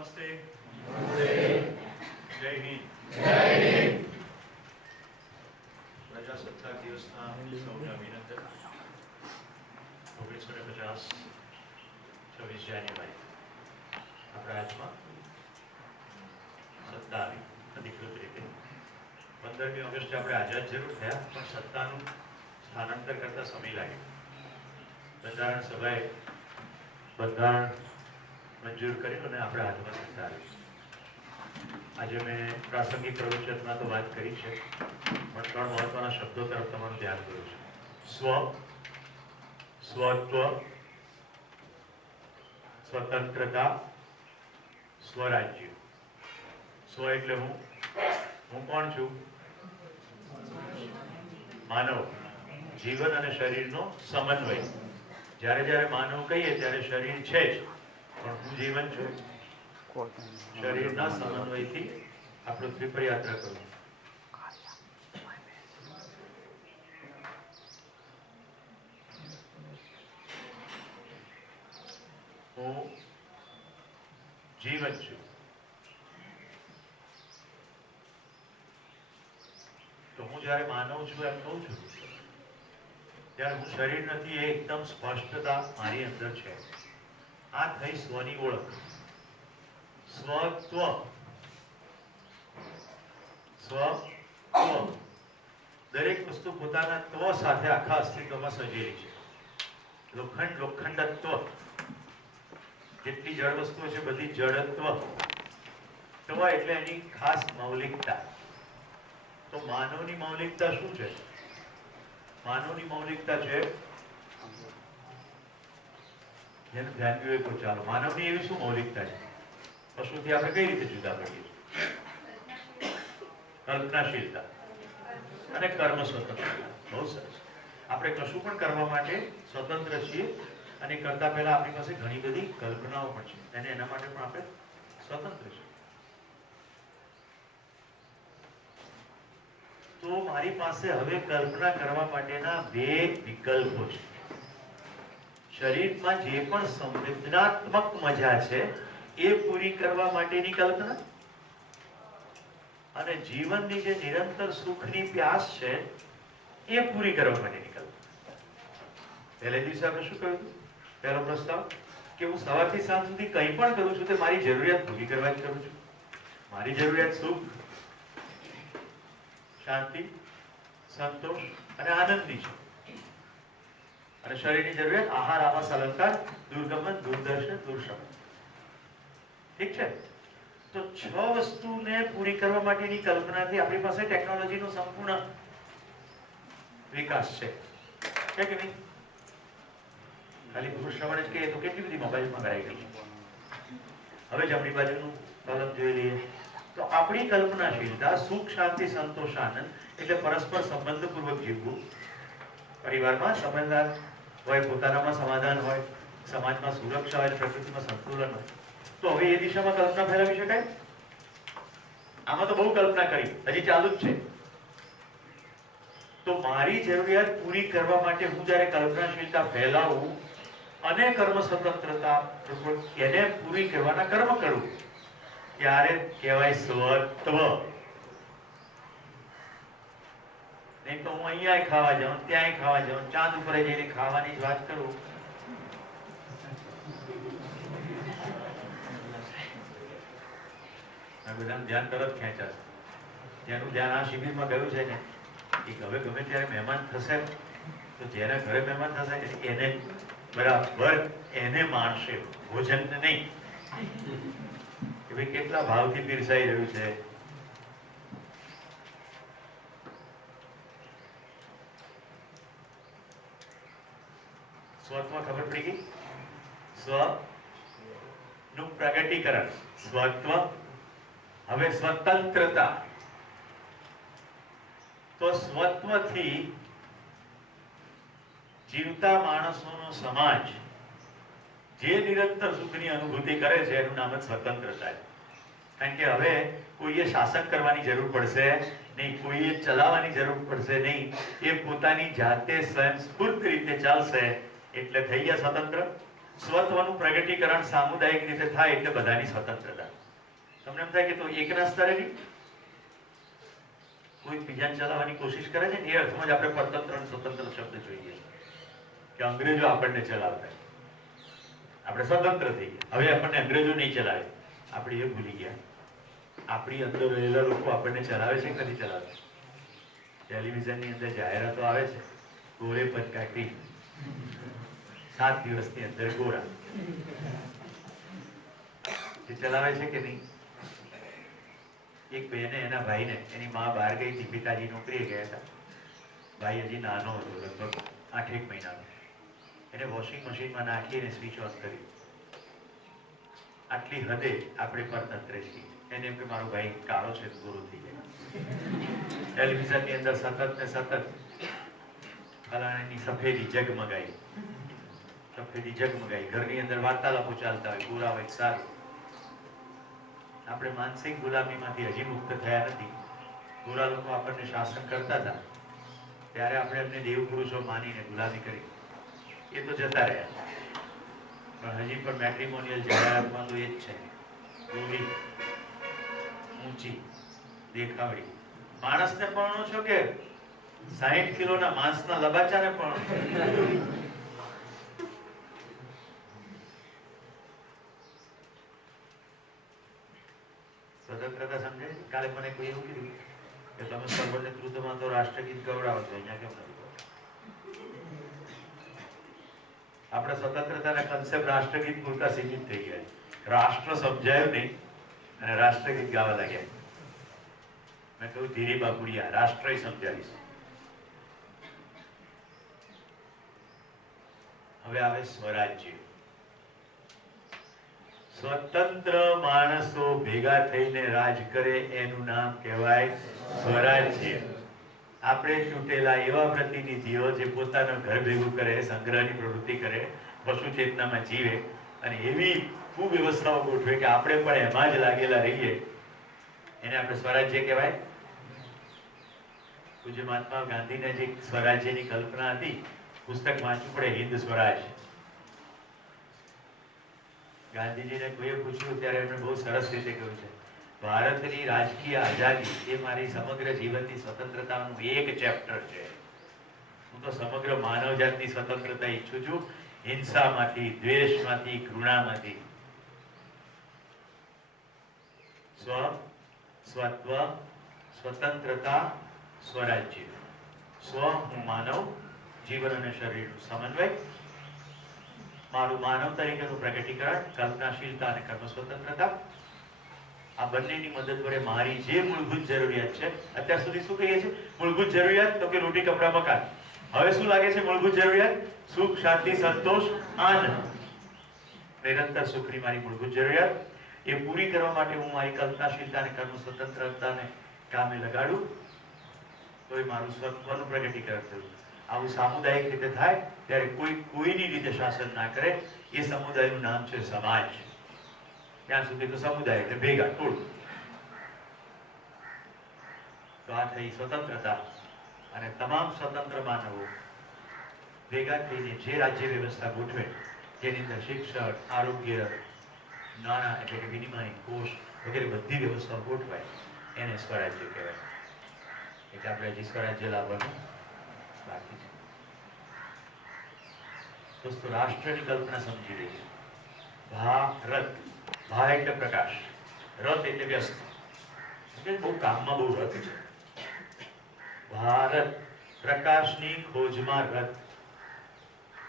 નમસ્તે. જય હિન્દ. પ્રજાસત્તાક દિવસના સૌને અભિનંદન. 1950 26 જાન્યુઆરી આપણા રાજ્યમાં સત્તા આવી અધિકૃત રીતે. 15મી ઓગસ્ટે આપણે આઝાદ જરૂર થયા, પણ સત્તાનું સ્થાનાંતર કરતા સમય લાગ્યો. બંધારણ સભાએ બંધારણ મંજૂર કર્યું અને આપણે હાથમાં સત્તા આવી. આજે મેં પ્રાસંગિક પ્રવચનમાં તો વાત કરી છે, પણ 3 મહત્વના શબ્દો તરફ તમારું ધ્યાન દોરું છું. સ્વ, સ્વત્વ, સ્વતંત્રતા, સ્વરાજ્ય. સ્વ એટલે હું કોણ છું? માનવ. જીવન અને શરીરનો સમન્વય. જ્યારે જ્યારે માનવ કહીએ ત્યારે શરીર છે જ, પણ હું જીવન છું. શરીરના સમન્વયથી આ પૃથ્વી પર યાત્રા કરું. હું જીવન છું. તો હું જ્યારે માનવ છું એમ કહું છું, ત્યારે હું શરીર નથી, એ એકદમ સ્પષ્ટતા મારી અંદર છે. આ થઈ સ્વની ઓળખ. સ્વત્વ. સ્વત્વ. દરેક વસ્તુ પોતાના ત્વ સાથે આખા અસ્તિત્વમાં સજેલી છે. લોખંડ, લોખંડત્વ. જેટલી જળ વસ્તુઓ છે બધી જડત્વ. ત્વ એટલે એની ખાસ મૌલિકતા. તો માનવની મૌલિકતા શું છે? માનવની મૌલિકતા છે, જેનું ધ્યાન જોઈએ તો ચાલો. માનવની એવી શું મૌલિકતા છે? પશુથી આપણે કઈ રીતે જુદા પડીએ? કલ્પનાશીલતા અને કર્મ સ્વતંત્રતા. બહુ સરસ. આપણે કશું પણ કરવા માટે સ્વતંત્ર છીએ, અને કરતા પહેલા આપણી પાસે ઘણી બધી કલ્પનાઓ પણ છે, અને એના માટે પણ આપણે સ્વતંત્ર છીએ. તો મારી પાસે હવે કલ્પના કરવા માટેના 2 વિકલ્પો છે. શરીરમાં જે પણ સંવેદનાત્મક મજા છે એ પૂરી કરવા માટેની કલ્પના, અને જીવનની જે નિરંતર સુખની પ્યાસ છે એ પૂરી કરવા માટેની કલ્પના. પહેલે દિવસે આપણે શું કહ્યું? પહેલો પ્રસ્તાવ કે હું સવારથી સાંજ સુધી કંઈ પણ કરું છું તે મારી જરૂરિયાત પૂરી કરવા જ કરું છું. મારી જરૂરિયાત સુખ, શાંતિ, સંતોષ અને આનંદની છે. અને શરીરની જરૂરિયાત આહાર, આવાસ, અલંકાર, દુર્ગમન, દૂરદર્શન, દૂરશમન. ઠીક છે? તો 6 વસ્તુને પૂરી કરવા માટેની કલ્પનાથી આપણી પાસે ટેકનોલોજીનો સંપૂર્ણ વિકાસ છે કે નહીં? ખાલી દૂરશ્રવણ જ કહીએ તો કેટલી બધી મોબાઈલમાં કરાઈ ગઈ છે. હવે જમણી બાજુનું કોલમ જોઈ લઈએ તો આપણી કલ્પનાશીલતા સુખ, શાંતિ, સંતોષ, આનંદ એટલે પરસ્પર સંબંધપૂર્વક જીવવું. પરિવારમાં સમજદાર હોય, પોતાનામાં સમાધાન હોય, સમાજમાં સુરક્ષા હોય, પ્રકૃતિમાં સંતુલન હોય. તો હવે એ દિશામાં કલ્પના ફેલાવી શકાય? આમાં તો બહુ કલ્પના કરી, હજી ચાલુ જ છે. તો મારી જરૂરિયાત પૂરી કરવા માટે હું જ્યારે કલ્પનાશીલતા ફેલાવું અને કર્મ સ્વતંત્રતા એને પૂરી કરવાના કર્મ કરું, ત્યારે કહેવાય સ્વત્વ. નહીં તો હું અહીંયા ખાવા જાઉં, ત્યાંય ખાવા જાઉં, ચાંદ ઉપર જઈને ખાવાની જ વાત કરું. બધાનું ધ્યાન તરત ખેંચાશે. જેનું ધ્યાન આ શિબિરમાં ગયું છે ને, એ હવે ગમે ત્યારે મહેમાન થશે તો જેના ઘરે મહેમાન થશે એને બરાબર એને માણશે, ભોજન નહીં. કે ભાઈ કેટલા ભાવથી પીરસાઈ રહ્યું છે. સ્વત્વ ખબર પડી ગઈ? સ્વ નું પ્રગટીકરણ, સ્વત્વ. હવે સ્વતંત્રતા. તો સ્વત્વથી જીવતા માણસોનો સમાજ જે નિરંતર સુખની અનુભૂતિ કરે છે એનું નામ જ સ્વતંત્રતા. કારણ કે હવે કોઈએ શાસન કરવાની જરૂર પડશે નહીં, કોઈએ ચલાવવાની જરૂર પડશે નહીં. એ પોતાની જાતે સ્વયંસ્ફૂર્ત રીતે ચાલશે એટલે થઈ ગયા સ્વતંત્ર. સ્વત્વનું પ્રગટીકરણ સામુદાયિક રીતે થાય એટલે બધાની સ્વતંત્રતા. તમને એમ થાય કે તો એકના સ્તરે નહીં, કોઈ બીજાને ચલાવવાની કોશિશ કરે છે ને, એ અર્થમાં જ આપણે પરતંત્ર અને સ્વતંત્ર શબ્દ જોઈએ કે અંગ્રેજો આપણને ચલાવતા, આપણે સ્વતંત્ર થઈ ગયા, હવે આપણને અંગ્રેજો નહીં ચલાવે. આપણે એ ભૂલી ગયા આપણી અંદર રહેલા લોકો આપણને ચલાવે છે કે નથી ચલાવતા. ટેલિવિઝનની અંદર જાહેરાતો આવે છે, ગોરે પર કાઢી 7 દિવસની અંદર ગોરા, એ ચલાવે છે કે નહીં? એક બેને એના ભાઈને, એની માં બહાર ગઈ હતી, પિતાજી નોકરીએ ગયા હતા, ભાઈ હજી નાનો હતો, લગભગ 8-1 મહિનાનો. એને વોશિંગ મશીનમાં નાખીને સ્વિચ ઓન કરી. આટલી હદે આપણે પરતંત્ર છીએ. એને એમ કે મારો ભાઈ કાળો છે, ગોરો થઈ જાય. ટેલિવિઝનની અંદર સતત ને સતત ફલાણાની સફેદી જગમગાઈ, સફેદી જગમગાઈ. ઘરની અંદર વાર્તાલાપો ચાલતા હોય, ગોરા હોય સારું. આપણે માનસિક ગુલામીમાંથી હજી મુક્ત થયા નથી. ગોરા લોકો આપણને શાસન કરતા હતા ત્યારે આપણે એમને દેવપુરુષો માનીને ગુલામી કરી, એ તો જતા રહ્યા. પણ હજી પણ મેટ્રિમોનિયલ જાહેરાતમાં તો એ જ છે, ગોરી, ઊંચી, દેખાવડી. માણસને પરણો છો કે 60 કિલોના માંસના લબાચાને પરણો? સ્વતંત્રતા સમજે? કાલે મને કોઈ એવું કીધું કે તમે સર્વનેતૃત્વમાં તો રાષ્ટ્રગીત ગવડાવો છો, અહીંયા કેમ નથી? આપણે સ્વતંત્રતાના કન્સેપ્ટ રાષ્ટ્રગીત પૂરતા સીમિત થઈ ગયા. રાષ્ટ્ર સમજાયું નહીં અને રાષ્ટ્રગીત ગાવા લાગ્યા. મેં કહ્યું ધીરે બાપુડિયા, રાષ્ટ્ર સમજાવીશ. હવે આવે સ્વરાજ્ય. સ્વતંત્ર માણસો ભેગા થઈને રાજ કરે એનું નામ કહેવાય સ્વરાજ્ય. આપણે ચૂંટેલા એવા પ્રતિનિધિઓ જે પોતાનું ઘર ભેગું કરે, સંગ્રહની પ્રવૃત્તિ કરે, પશુ ચેતનામાં જીવે અને એવી કુવ્યવસ્થાઓ ગોઠવે કે આપણે પણ એમાં જ લાગેલા રહીએ, એને આપણે સ્વરાજ્ય કહેવાય. પૂજ્ય મહાત્મા ગાંધીને જે સ્વરાજ્યની કલ્પના હતી, પુસ્તક વાંચવું પડે, હિન્દ સ્વરાજ. ગાંધીજીને કોઈએ પૂછ્યું ત્યારે એમણે બહુ સરસ રીતે કહ્યું છે, ભારતની રાજકીય આઝાદી એ મારી સમગ્ર જીવનની સ્વતંત્રતાનું એક ચેપ્ટર છે. હું તો સમગ્ર માનવજાતની સ્વતંત્રતા ઈચ્છું છું, હિંસામાંથી, દ્વેષમાંથી, ઘૃણામાંથી. સ્વત્વ, સ્વતંત્રતા, સ્વરાજ્ય. સ્વ હું માનવ, જીવન અને શરીરનું સમન્વય, મારું માનવ તરીકેનું પ્રગટીકરણ, કલ્પનાશીલતા અને કર્મ સ્વતંત્રતા. આ બંનેની મદદ વડે મારી જે મૂળભૂત જરૂરિયાત છે, અત્યાર સુધી શું કહીએ છીએ મૂળભૂત જરૂરિયાત? તો કે રોટી, કપડા, મકાન. હવે શું લાગે છે મૂળભૂત જરૂરિયાત? સુખ, શાંતિ, સંતોષ, આનંદ. નિરંતર સુખની મારી મૂળભૂત જરૂરિયાત, એ પૂરી કરવા માટે હું મારી કલ્પનાશીલતા અને કર્મ સ્વતંત્રતાને કામે લગાડું તો એ મારું સ્વત્વનું પ્રગટીકરણ થયું. આવું સામુદાયિક રીતે થાય ત્યારે કોઈ કોઈની રીતે શાસન ના કરે. એ સમુદાયનું નામ છે સમાજ. ત્યાં સુધી તો સમુદાય એટલે ભેગા, ટોળું. તો આ થઈ સ્વતંત્રતા. અને તમામ સ્વતંત્ર માનવો ભેગા થઈને જે રાજ્ય વ્યવસ્થા ગોઠવે, જેની અંદર શિક્ષણ, આરોગ્ય, નાણાં એટલે કે વિનિમય કોષ વગેરે બધી વ્યવસ્થાઓ ગોઠવાય, એને સ્વરાજ્ય કહેવાય. એટલે આપણે હજી સ્વરાજ્ય લાવવાનું બાકી છે. દોસ્તો, રાષ્ટ્રની કલ્પના સમજી લઈએ. ભારત, ભા એટલે પ્રકાશ, રથ એટલે વ્યસ્ત. બહુ કામમાં બહુ રથ છે. ભારત, પ્રકાશની ખોજમાં રથ.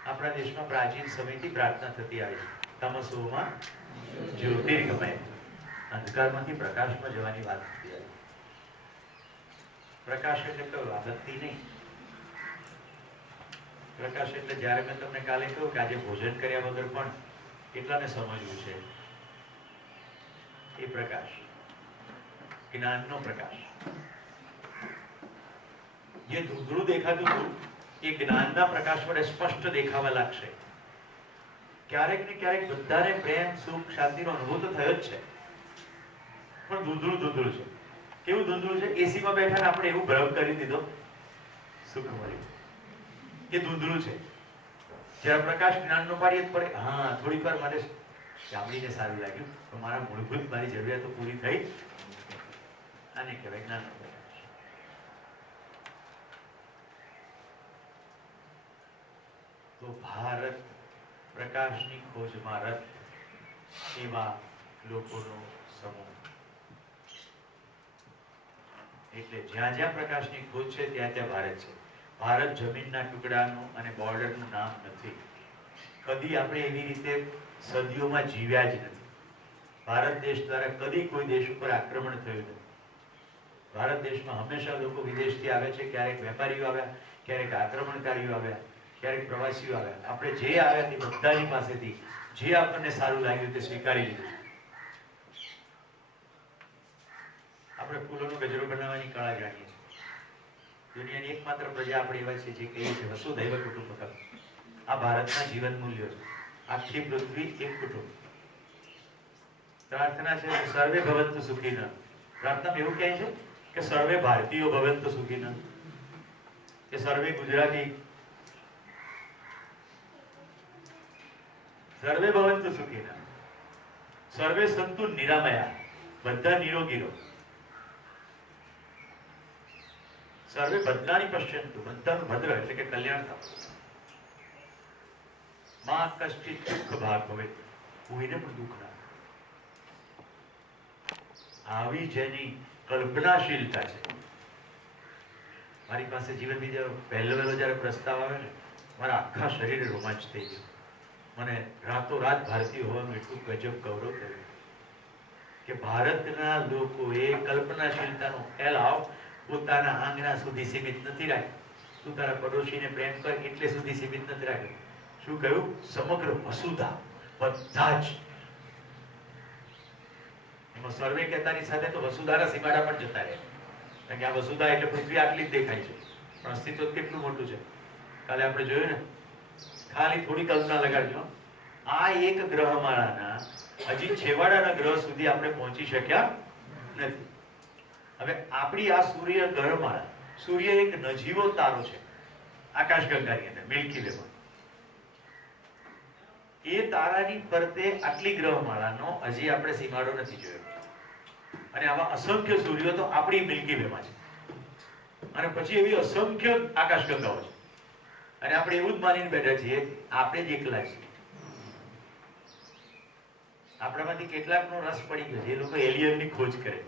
આપણા દેશમાં પ્રાચીન સમયથી પ્રાર્થના થતી આવી છે, તમસોમાં જ્યોતિર્ગમય, અંધકારમાંથી પ્રકાશમાં જવાની વાત થતી આવી. પ્રકાશ એટલે કયો? બત્તી નહીં. પ્રકાશ એટલે જ્યારે મેં તમને કાલે કહ્યું કે આજે ભોજન કર્યા વગર પણ કેટલાને સમજવું છે, એ પ્રકાશ, જ્ઞાનનો પ્રકાશ. જે ધૂંધળું દેખાતું હતું એ જ્ઞાનના પ્રકાશ વડે સ્પષ્ટ દેખાવા લાગશે. ક્યારેક ને ક્યારેક બધાને પ્રેમ, સુખ, શાંતિનો અનુભવ તો થયો જ છે, પણ ધૂંધળું ધૂંધળું છે. કેવું ધૂંધળું છે? એસીમાં બેઠા આપણે એવું ભ્રમ કરી દીધો સુખ મળ્યું, એ ધૂંધળું છે. જ્યારે પ્રકાશ જ્ઞાનનો પાડીએ તો પડે હા થોડીક વાર મને સાંભળીને સારું લાગ્યું તો મારા મૂળભૂત મારી જરૂરિયાતો પૂરી થઈ. આને કહેવાય જ્ઞાનનો પ્રકાશ. તો ભારત પ્રકાશની ખોજમાં રત એવા લોકોનો સમૂહ. એટલે જ્યાં જ્યાં પ્રકાશની ખોજ છે ત્યાં ત્યાં ભારત છે. ભારત જમીનના ટુકડાનું અને બોર્ડરનું નામ નથી. કદી આપણે એવી રીતે સદીઓમાં જીવ્યા જ નથી. ભારત દેશ દ્વારા કદી કોઈ દેશ ઉપર આક્રમણ થયું નથી. ભારત દેશમાં હંમેશા લોકો વિદેશથી આવે છે. ક્યારેક વેપારીઓ આવ્યા, ક્યારેક આક્રમણકારીઓ આવ્યા, ક્યારેક પ્રવાસીઓ આવ્યા. આપણે જે આવ્યા તે બધાની પાસેથી જે આપણને સારું લાગ્યું તે સ્વીકારી લીધું. આપણે ફૂલોનો ગજરો બનાવવાની કળા જાણીએ છીએ. દુનિયાની એકમાત્ર પ્રજા આપણે એવા છે જે કહીએ છીએ વસુધૈવ કુટુંબકમ. આ ભારતના જીવન મૂલ્યો છે. આખી પૃથ્વી એક કુટુંબ. પ્રાર્થના છે સર્વે ભવંતુ સુખીનઃ. પ્રાર્થના એવું કહે છે કે સર્વે ભારતીયો ભવંતુ સુખીનઃ, કે સર્વે ગુજરાતી સર્વે ભવંતુ સુખીનઃ, સર્વે સંતુ નિરામયા, બધા નિરોગી રહો. સર્વે ભદ્રાણી પશ્યંતુ, બધાનું ભદ્ર એટલે કે કલ્યાણ થાય. માં કશ્ચિત દુઃખ ભાગ ભવે, કોઈને પણ દુઃખ ના. આવી જેની કલ્પનાશીલતા છે. મારી પાસે જીવન વિદ્યા પહેલો જયારે પ્રસ્તાવ આવે ને મારા આખા શરીરે રોમાંચ થઈ ગયો. મને રાતોરાત ભારતીય હોવાનું એટલું ગજબ ગૌરવ થયું કે ભારતના લોકોએ કલ્પનાશીલતાનો ફેલાવ પોતાના આંગણા સુધી સીમિત નથી રાખ્યો. તું તારા પડોશીને પ્રેમ કર એટલે સુધી સીમિત નથી રાખ્યો. શું કહ્યું? સમગ્ર વસુધા, બધા જ. એમાં સર્વે કહેતાની સાથે તો વસુધાના સીમાડા પણ જતા રહે. કારણ કે આ વસુધા એટલે પૃથ્વી આટલી જ દેખાય છે, પણ અસ્તિત્વ કેટલું મોટું છે. કાલે આપણે જોયું ને, ખાલી થોડી કલ્પના લગાડજો. આ એક ગ્રહમાળાના હજી છેવાડાના ગ્રહ સુધી આપણે પહોંચી શક્યા નથી. હવે આપણી આ સૂર્ય ગ્રહમાળા, સૂર્ય એક નજીવો તારો છે આકાશગંગાની અંદર, મિલ્કી વેમાં. એ તારાની ફરતે આટલી ગ્રહમાળાનો હજી આપણે સીમાડો નથી જોયો. અને આવા અસંખ્ય સૂર્યો તો આપણી મિલ્કી વેમાં છે. અને પછી એવી અસંખ્ય આકાશગંગાઓ છે. અને આપણે એવું જ માનીને બેઠા છીએ આપણે જ એકલા છીએ. આપણામાંથી કેટલાકનો રસ પડી ગયો છે એ લોકો એલિયનની ખોજ કરે.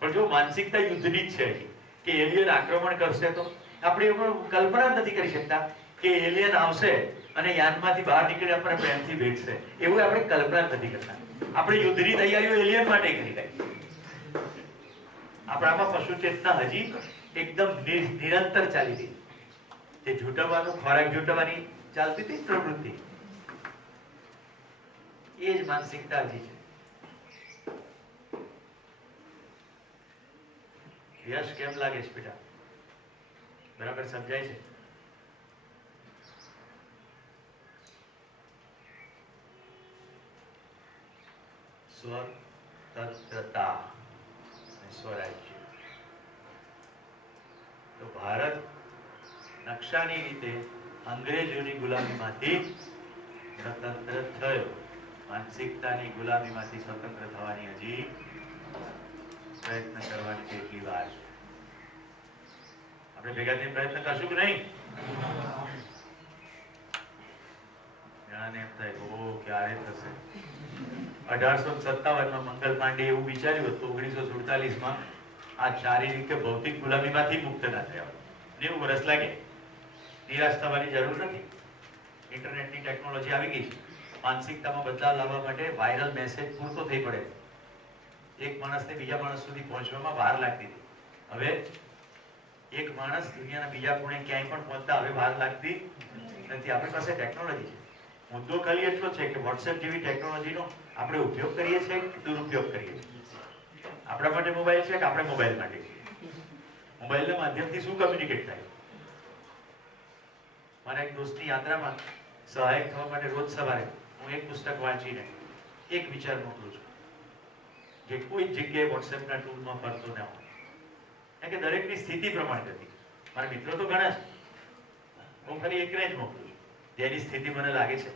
પણ જો માનસિકતા યુદ્ધની જ છે કે એલિયન આક્રમણ કરશે તો આપણે એવું કલ્પના જ નથી કરી શકતા કે એલિયન આવશે અને યાનમાંથી બહાર નીકળી આપણને પ્રેમથી ભેટશે. એવું આપણે કલ્પના જ નથી કરતા. આપણે યુદ્ધની તૈયારીઓ એલિયન માટે કરી રહી. આપણામાં પશુ ચેતના હજી એકદમ નિરંતર ચાલી રહી. તે ઝૂંટવવાનું, ખોરાક ઝૂંટવવાની ચાલતી હતી પ્રવૃત્તિ, એ જ માનસિકતા હજી છે. યશ કેમ લાગે છે બેટા? બરાબર સમજાય છે? સ્વતંત્રતા અને સ્વરાજ્ય. તો ભારત નકશાની રીતે અંગ્રેજોની ગુલામીમાંથી સ્વતંત્ર થયો. માનસિકતાની ગુલામીમાંથી સ્વતંત્ર થવાની હજી પ્રયત્ન કરવાની કેટલી વાર છે. આપણે ભેગા થઈને પ્રયત્ન કરશું કે નહીં? ઘણાને એમ થાય ઓ ક્યારે થશે. 1857માં મંગલ પાંડે એવું વિચાર્યું હતું, 1947માં આ શારીરિક કે ભૌતિક ગુલામીમાંથી મુક્ત ના થયા. 90 વર્ષ લાગે. નિરાશ થવાની જરૂર નથી. ઇન્ટરનેટની ટેકનોલોજી આવી ગઈ છે. માનસિકતામાં બદલાવ લાવવા માટે વાયરલ મેસેજ પૂરતો થઈ પડે. એક માણસને બીજા માણસ સુધી પહોંચવામાં વાર લાગતી હતી. હવે એક માણસ દુનિયાના બીજા ખૂણે ક્યાંય પણ પહોંચતા હવે વાર લાગતી નથી. આપણી પાસે ટેકનોલોજી છે. મુદ્દો ખાલી એટલો છે કે વોટ્સએપ જેવી ટેકનોલોજીનો આપણે ઉપયોગ કરીએ છીએ કે દુરુપયોગ કરીએ છીએ. આપણા માટે મોબાઈલ છે કે આપણે મોબાઈલ માટે છીએ? મોબાઈલના માધ્યમથી શું કમ્યુનિકેટ થાય? મારા એક દોસ્તની યાત્રામાં સહાયક થવા માટે રોજ સવારે હું એક પુસ્તક વાંચીને એક વિચાર મોકલું છું જે કોઈ જગ્યાએ વોટ્સએપના ટૂલમાં ફરતો ના હોય. કે દરેકની સ્થિતિ પ્રમાણે હતી. મારા મિત્રો તો ઘણા છે, હું ખાલી એકને જ મોકલું છું. જેની સ્થિતિ મને લાગે છે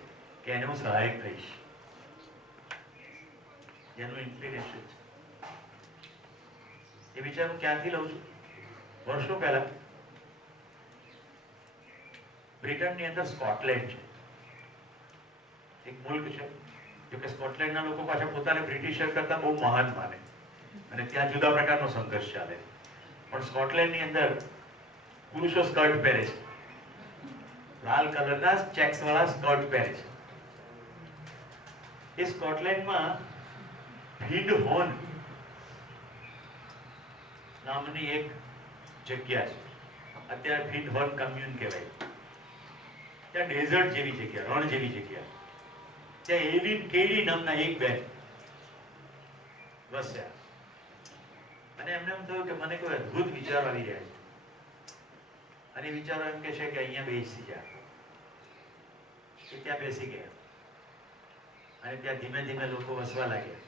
કે એને હું સહાયક કહીશ, જેનું ઇન્ક્લિનેશન છે. એ વિચાર હું ક્યાંથી લઉં છું? વર્ષો પહેલા બ્રિટનની અંદર સ્કોટલેન્ડ છે, એક મુલ્ક છે. જોકે સ્કોટલેન્ડના લોકો પાછા પોતાને બ્રિટિશર કરતા બહુ મહાન માને અને ત્યાં જુદા પ્રકારનો સંઘર્ષ ચાલે. પણ સ્કોટલેન્ડની અંદર પુરુષો સ્કર્ટ પહેરે છે, લાલ કલરના ચેક્સ વાળા સ્કર્ટ પહેરે છે. એ સ્કોટલેન્ડમાં ફીડહોર્ન નામની એક જગ્યા છે. અત્યારે ફીડહોર્ન કમ્યુન કહેવાય. ત્યાં ડેઝર્ટ જેવી જગ્યા, રણ જેવી જગ્યા. ત્યાં એલિન કેડી નામના એક બેન વસ્યા અને એમને એમ થયું કે મને કોઈ અદ્ભુત વિચાર આવી રહ્યા છે. અને વિચારો એમ કે છે કે અહીંયા બેસી જા. ત્યાં બેસી ગયા અને ત્યાં ધીમે ધીમે લોકો વસવા લાગ્યા.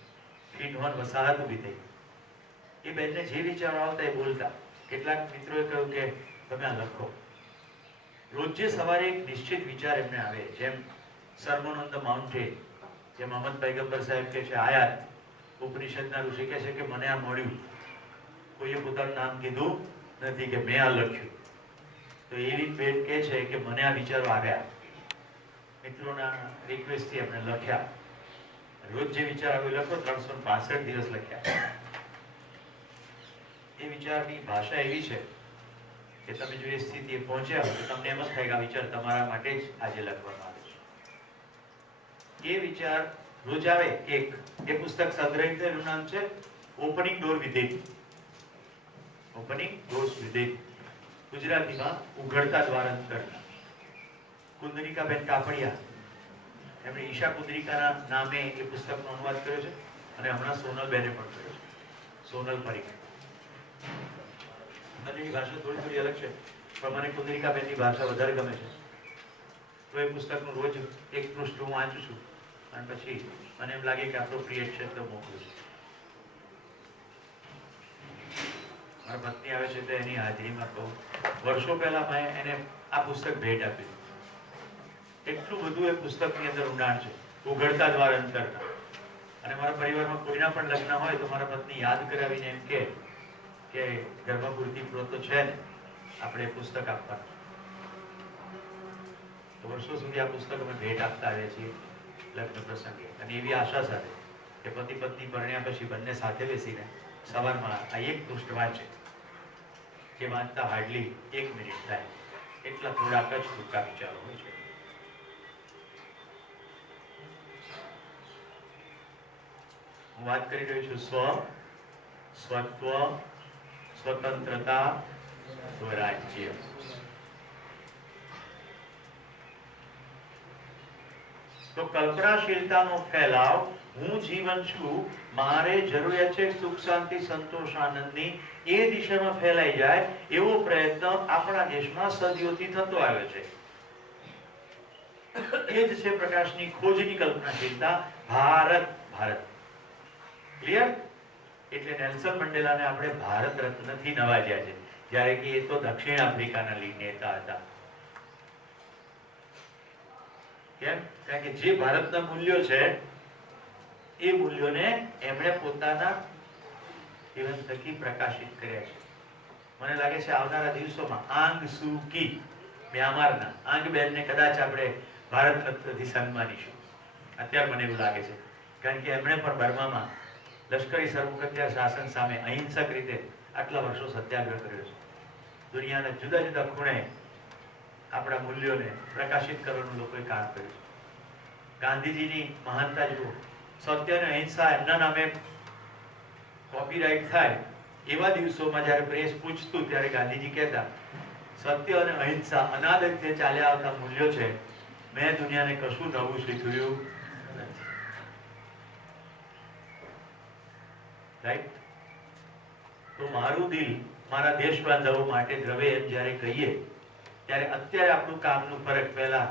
ફીડહોર્ન વસાહત ઊભી થઈ. એ બેનને જે વિચારો આવતા એ બોલતા. કેટલાક મિત્રોએ કહ્યું કે તમે આ લખો. રોજે સવારે એક નિશ્ચિત વિચાર એમને આવે, જેમ સરમોન ઓન ધ માઉન્ટેન, જેમ અહમદ પૈગંબર સાહેબ કે છે આયાત ઉપનિષદના ઋષિ કહે છે કે મને આ મળ્યું, કોઈએ પોતાનું નામ કીધું નથી કે મેં આ લખ્યું. તો એવી બેન કહે છે કે મને આ વિચારો આવ્યા, મિત્રોના રિક્વેસ્ટથી એમને લખ્યા. રોજ જે વિચાર આવ્યો લખો. 365 દિવસ લખ્યા. એ વિચારની ભાષા એવી છે કે તમે જો એ સ્થિતિએ પહોંચ્યા તો તમને એમ જ થાય કે આ વિચાર તમારા માટે જ આજે લખવામાં આવે છે. એ વિચાર રોજ આવે. એ પુસ્તક સંગ્રહિત છે, એનું નામ છે opening door within. Opening doors within, ગુજરાતીમાં ઉઘડતા દ્વાર અંતર. કુંદનિકાબેન કાપડિયા એમણે ઈશા કુંદરિકાના નામે એ પુસ્તકનો અનુવાદ કર્યો છે અને હમણાં સોનલબેને પણ કર્યો છે, સોનલ પરીખ. બંનેની ભાષા થોડી અલગ છે પણ મને કુંદરિકાબેનની ભાષા વધારે ગમે છે. તો એ પુસ્તકનું રોજ એક પૃષ્ઠ હું વાંચું છું અને પછી મને એમ લાગે કે એપ્રોપ્રિએટ છે તો મોકલું છું. મારા પત્ની આવે છે તો એની હાજરીમાં કહું, વર્ષો પહેલા મેં એને આ પુસ્તક ભેટ આપ્યું. એટલું બધું એ પુસ્તકની અંદર ઊંડાણ છે, ઉઘડતા દ્વાર અંતરના. અને મારા પરિવારમાં કોઈના પણ લગ્ન હોય તો મારા પત્ની યાદ કરાવીને એમ કે ગર્ભપૂર્તિ તો છે ને, આપણે પુસ્તક આપવાનું. તો વર્ષો સુધી આ પુસ્તક અમે ભેટ આપતા આવ્યા છીએ લગ્ન પ્રસંગે. અને એવી આશા સાથે કે પતિ પત્ની પરણ્યા પછી બંને સાથે બેસીને સવારમાં આ એક પૃષ્ઠ વાંચે, જે વાંચતા હાર્ડલી 1 મિનિટ થાય. એટલા થોડાક જ ટૂંકા વિચારો હોય છે. હું વાત કરી રહ્યો છું સ્વત્વ, સ્વતંત્રતા, સ્વરાજ્ય. તો કલ્પનાશીલતાનો ફેલાવ, હું જીવન છું, મારે જરૂરિયાત છે સુખ શાંતિ સંતોષ આનંદની, એ દિશામાં ફેલાઈ જાય એવો પ્રયત્ન આપણા દેશમાં સદીઓથી થતો આવ્યો છે. એ જ છે પ્રકાશની ખોજની કલ્પનાશીલતા. ભારત ક્લિયર? એટલે નેલ્સન મંડેલાને આપણે ભારત રત્નથી નવાજ્યા છે, જ્યારે કે એ તો દક્ષિણ આફ્રિકાના નેતા હતા. કેમ? કારણ કે જે ભારતના મૂલ્યો છે એ મૂલ્યોને એમણે પોતાના જીવન થકી પ્રકાશિત કર્યા છે. મને લાગે છે આવનારા દિવસોમાં આંગ સુ કી, મ્યાનમારના આંગ બેનને કદાચ આપણે ભારત રત્નથી સન્માનીશું. અત્યારે મને એવું લાગે છે, કારણ કે એમણે પણ બર્મામાં લશ્કરી સરમુખત્યાર શાસન સામે અહિંસક રીતે આટલા વર્ષો સત્યાગ્રહ કર્યો છે. દુનિયાના જુદા જુદા ખૂણે આપણા મૂલ્યોને પ્રકાશિત કરવાનું લોકોએ કામ કર્યું છે. ગાંધીજીની મહાનતા જુઓ. સત્ય અને અહિંસા એમના નામે કોપીરાઇટ થાય એવા દિવસોમાં જ્યારે પ્રેસ પૂછતું ત્યારે ગાંધીજી કહેતા, સત્ય અને અહિંસા અનાદિત્ય ચાલ્યા આવતા મૂલ્યો છે, મેં દુનિયાને કશું નવું શીખવ્યું નથી. રાઈટ? તો મારું દિલ મારા દેશ બાંધવો માટે દ્રવે એમ જ્યારે કહીએ ત્યારે અત્યારે આપણું કામનું ફરક પહેલા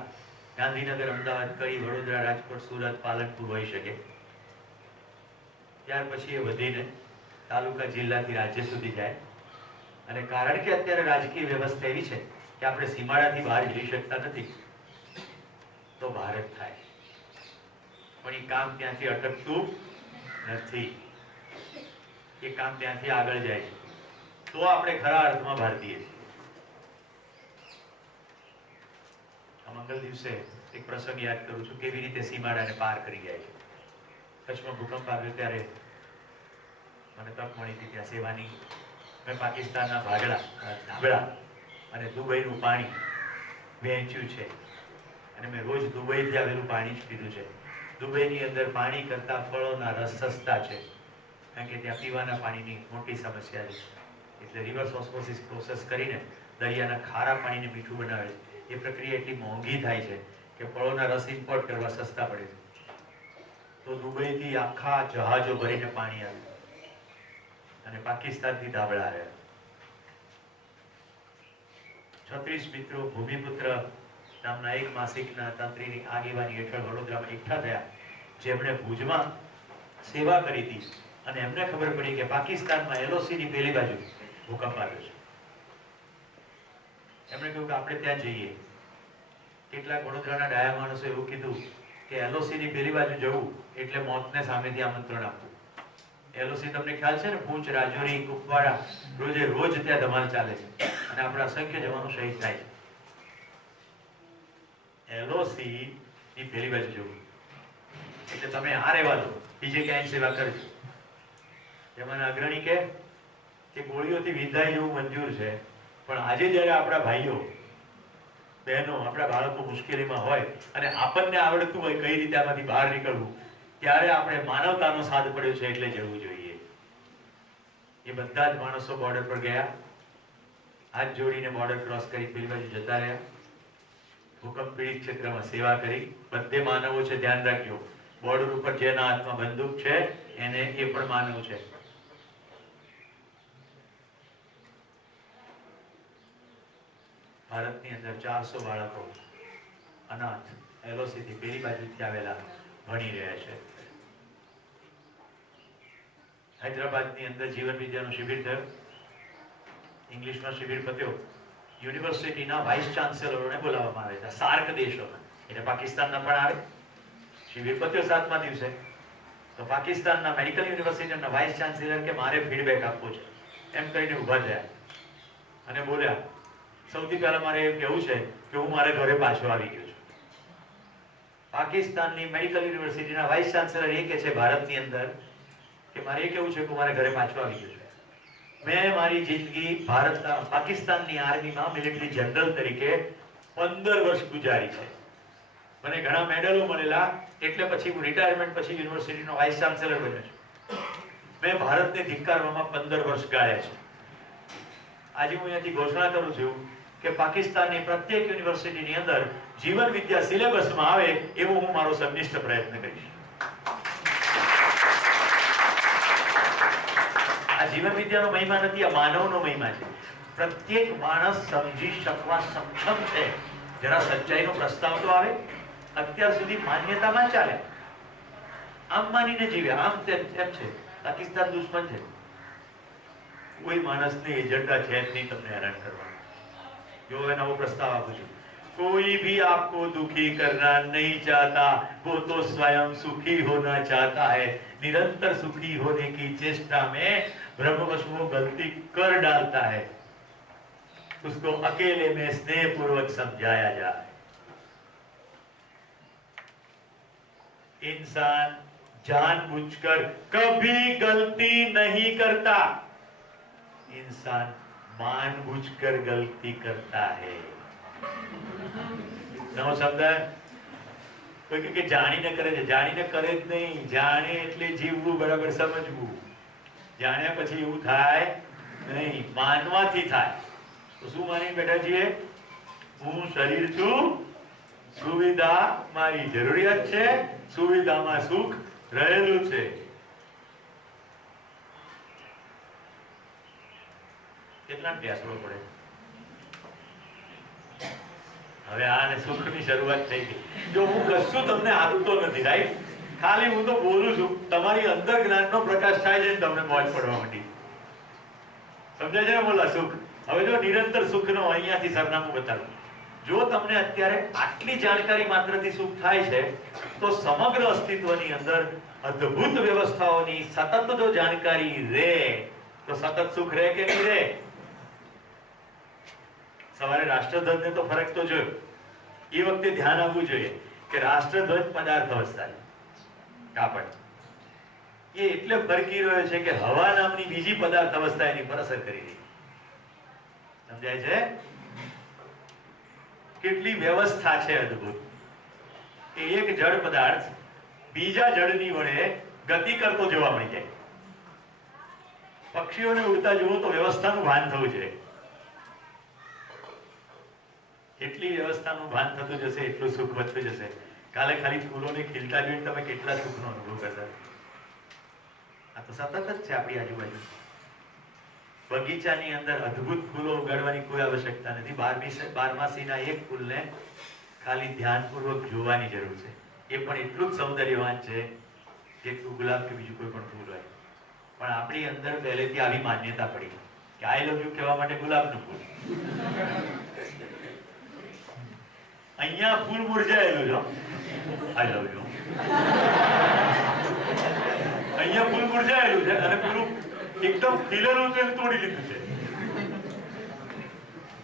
ગાંધીનગર, અમદાવાદ, કડી, વડોદરા, રાજકોટ, સુરત, પાલનપુર હોઈ શકે. ત્યાર પછી એ વધીને તાલુકા, જિલ્લાથી રાજ્ય સુધી જાય. અને કારણ કે અત્યારે રાજકીય વ્યવસ્થા એવી છે કે આપણે સીમાડાથી બહાર જઈ શકતા નથી, તો ભારત થાય. પણ એ કામ ત્યાંથી અટકતું નથી, એ કામ ત્યાંથી આગળ જાય છે. તો આપણે ખરા અર્થમાં ભારતીય છીએ. આ મંગલ દિવસે એક પ્રસંગ યાદ કરું છું, કેવી રીતે સીમાડાને પાર કરી જાય છે. કચ્છમાં ભૂકંપ આવ્યો ત્યારે મને તક મળી હતી ત્યાં સેવાની. મેં પાકિસ્તાનના ધાબળા અને દુબઈનું પાણી વહેંચ્યું છે, અને મેં રોજ દુબઈથી આવેલું પાણી જ પીધું છે. દુબઈની અંદર પાણી કરતાં ફળોના રસ સસ્તા છે, કારણ કે ત્યાં પીવાના પાણીની મોટી સમસ્યા છે. એટલે રિવર્સ ઓસ્મોસિસ પ્રોસેસ કરીને દરિયાના ખારા પાણીને મીઠું બનાવે છે. એ પ્રક્રિયા એટલી મોંઘી થાય છે કે ફળોના રસ ઇમ્પોર્ટ કરવા સસ્તા પડે છે. તો દુબઈથી આખા જહાજો ભરીને પાણી આવ્યું અને પાકિસ્તાનથી ધાબળા આવ્યા. 36 મિત્રો ભૂમિપુત્ર નામના એક માસિકના તંત્રીની આગેવાની હેઠળ વડોદરામાં એકઠા થયા, જેમણે ભુજમાં સેવા કરી હતી. અને એમને ખબર પડી કે પાકિસ્તાનમાં એલઓસીની પેલી બાજુ ભૂકંપ આવ્યો છે. એમણે કહ્યું કે આપણે ત્યાં જઈએ. કેટલાક વડોદરાના ડાયા માણસો એવું કીધું કે એલઓસીની પેલી બાજુ જવું એટલે મોતને સામેથી આમંત્રણ આપવું. એલઓસી તમને ખ્યાલ છે ને, પૂંચ, રાજૌરી, કુપવાડા, રોજે રોજ ત્યાં ધમાલ ચાલે છે અને આપણા અસંખ્ય જવાનો શહીદ થાય છે. એલઓસી ની પેલી બાજુ જવું એટલે તમે આ રહેવા દો, બીજે ક્યાંય સેવા કરજો. એમાંના અગ્રણી કે ગોળીઓથી વિંધાય જેવું મંજૂર છે, પણ આજે જયારે આપણા ભાઈઓ બહેનો, આપણા બાળકો મુશ્કેલીમાં હોય અને આપણને આવડતું હોય કઈ રીતે આમાંથી બહાર નીકળવું, ત્યારે આપણે માનવતાનો સાથ પડ્યો છે એટલે જવું જોઈએ. એ બધા જ માણસો બોર્ડર પર ગયા, હાથ જોડીને બોર્ડર ક્રોસ કરી પેલી બાજુ જતા રહ્યા. ભૂકંપ પીડિત ક્ષેત્રમાં સેવા કરી. બધે માનવો છે, ધ્યાન રાખજો. બોર્ડર ઉપર જેના હાથમાં બંદૂક છે એને એ પણ માનવ છે. ભારતની અંદર 400 બાળકો અનાથ એલઓસી થી પેલી બાજુથી આવેલા ભણી રહ્યા છે. હૈદરાબાદની અંદર જીવન વિદ્યાનું શિબિર થયું. ઇંગ્લિશમાં શિબિર પત્યો. યુનિવર્સિટીના વાઇસ ચાન્સેલરોને બોલાવવામાં આવે છે, સાર્ક દેશોના, એટલે પાકિસ્તાનના પણ આવે. શિબિર પત્યો 7મા દિવસે. તો પાકિસ્તાનના મેડિકલ યુનિવર્સિટીના વાઇસ ચાન્સેલર કે મારે ફીડબેક આપવો છે, એમ કરીને ઊભા થયા અને બોલ્યા, સૌથી પહેલા મારે એમ કહેવું છે કે હું મારા ઘરે પાછો આવી ગયો છું. પાકિસ્તાનની મેડિકલ યુનિવર્સિટીના વાઇસ ચાન્સેલર એ કે છે ભારતની અંદર કે મારે એ કહેવું છે કે હું મારા ઘરે પાછો આવી ગયો છું. મેં મારી જિંદગી પાકિસ્તાનની આર્મીમાં મિલિટરી જનરલ તરીકે 15 વર્ષ ગુજારી છે. મને ઘણા મેડલો મળેલા, એટલે પછી હું રિટાયરમેન્ટ પછી યુનિવર્સિટીનો વાઇસ ચાન્સેલર બન્યો છું. મેં ભારતને ધિક્કારવામાં 15 વર્ષ ગાળ્યા છે. આજે હું અહીંયાથી ઘોષણા કરું છું કે પાકિસ્તાનની પ્રત્યેક યુનિવર્સિટીની અંદર જીવન વિદ્યા સિલેબસમાં આવે એવો હું મારો સંનિષ્ઠ પ્રયત્ન કરીશ. આ જીવન વિદ્યાનો મહિમા નથી, આ માનવનો મહિમા છે. પ્રત્યેક માણસ સમજી શકવા સક્ષમ છે. જરા સચ્ચાઈનો પ્રસ્તાવ તો આવે. અત્યાર સુધી માન્યતામાં ચાલે, આમ માનીને જીવ્યા, આમ તેમ છે. પાકિસ્તાન દુશ્મન છે. કોઈ માણસને એજન્ડા છે જ નહીં તમને હેરાન કરવાનો. જો હવે નવો પ્રસ્તાવ આપું છું, कोई भी आपको दुखी करना नहीं चाहता, वो तो स्वयं सुखी होना चाहता है. निरंतर सुखी होने की चेष्टा में ब्रह्मवश वो गलती कर डालता है, उसको अकेले में स्नेह पूर्वक समझाया जाए. इंसान जानबूझकर कभी गलती नहीं करता, इंसान जानबूझकर गलती करता है. નવો શબ્દ. કોઈ કે જાણીને કરે છે, જાણીને કરે જ નહીં. જાણે એટલે જીવવું, બરાબર સમજવું. જાણ્યા પછી એવું થાય નહીં, માનવાથી થાય. તો શું માની બેઠા છીએ? હું શરીર છું, સુવિધા મારી જરૂરિયાત છે, સુવિધામાં સુખ રહેલું છે. કેટલા બેસવો પડે. હવે આને સુખની શરૂઆત થઈ ગઈ. જો હું કશું તમને આપતો નથી, રાઈટ, ખાલી હું તો બોલું છું, તમારી અંદર જ્ઞાનનો પ્રકાશ થાય છે, તમને મોજ પડવા માંડી. સમજાય છે ને? બોલા સુખ. હવે જો નિરંતર સુખનો અહીંયાથી સરનામું બતાવું. જો તમને અત્યારે આટલી જાણકારી માત્રથી સુખ થાય છે તો સમગ્ર અસ્તિત્વની અંદર અદ્ભુત વ્યવસ્થાઓની સતત જો જાણકારી રહે તો સતત સુખ રહે કે નહીં રહે? સવારે રાષ્ટ્રધ્વજને તો ફરક તો જોયો, એ વખતે ધ્યાન આવવું જોઈએ કે રાષ્ટ્રધ્વજ પદાર્થ અવસ્થા કાપડ એ એટલે ફરકી રહ્યો છે કે હવા નામની બીજી પદાર્થ અવસ્થા એની પર અસર કરી રહી. સમજાય છે? કેટલી વ્યવસ્થા છે અદ્ભુત. એ એક જળ પદાર્થ બીજા જળની વડે ગતિ કરતો જોવા મળી જાય. પક્ષીઓને ઉડતા જુઓ તો વ્યવસ્થાનું ભાન થવું જોઈએ. એટલી વ્યવસ્થાનું ભાન થતું જશે એટલું સુખ વધતું જશે. કાલે ખાલી ફૂલોને ખીલતા જોઈને તમે કેટલા સુખનો અનુભવ કરતા. આ તો સતત જ છે આપણી આજુબાજુ. બગીચાની અંદર અદ્ભુત ફૂલો ઉગાડવાની કોઈ આવશ્યકતા નથી. બારમાસીના એક ફૂલને ખાલી ધ્યાનપૂર્વક જોવાની જરૂર છે. એ પણ એટલું જ સૌંદર્યવાન છે જેટલું ગુલાબ કે બીજું કોઈ પણ ફૂલ હોય. પણ આપણી અંદર પહેલેથી આવી માન્યતા પડી કે આઈ લવ યુ કહેવા માટે ગુલાબનું ફૂલ. અહીંયા ફૂલ મુરઝાયેલું જો આઈ લવ યુ. અહીંયા ફૂલ મુરઝાયેલું છે અને પેલું એકદમ ખીલેલું છે તોડી લીધું છે.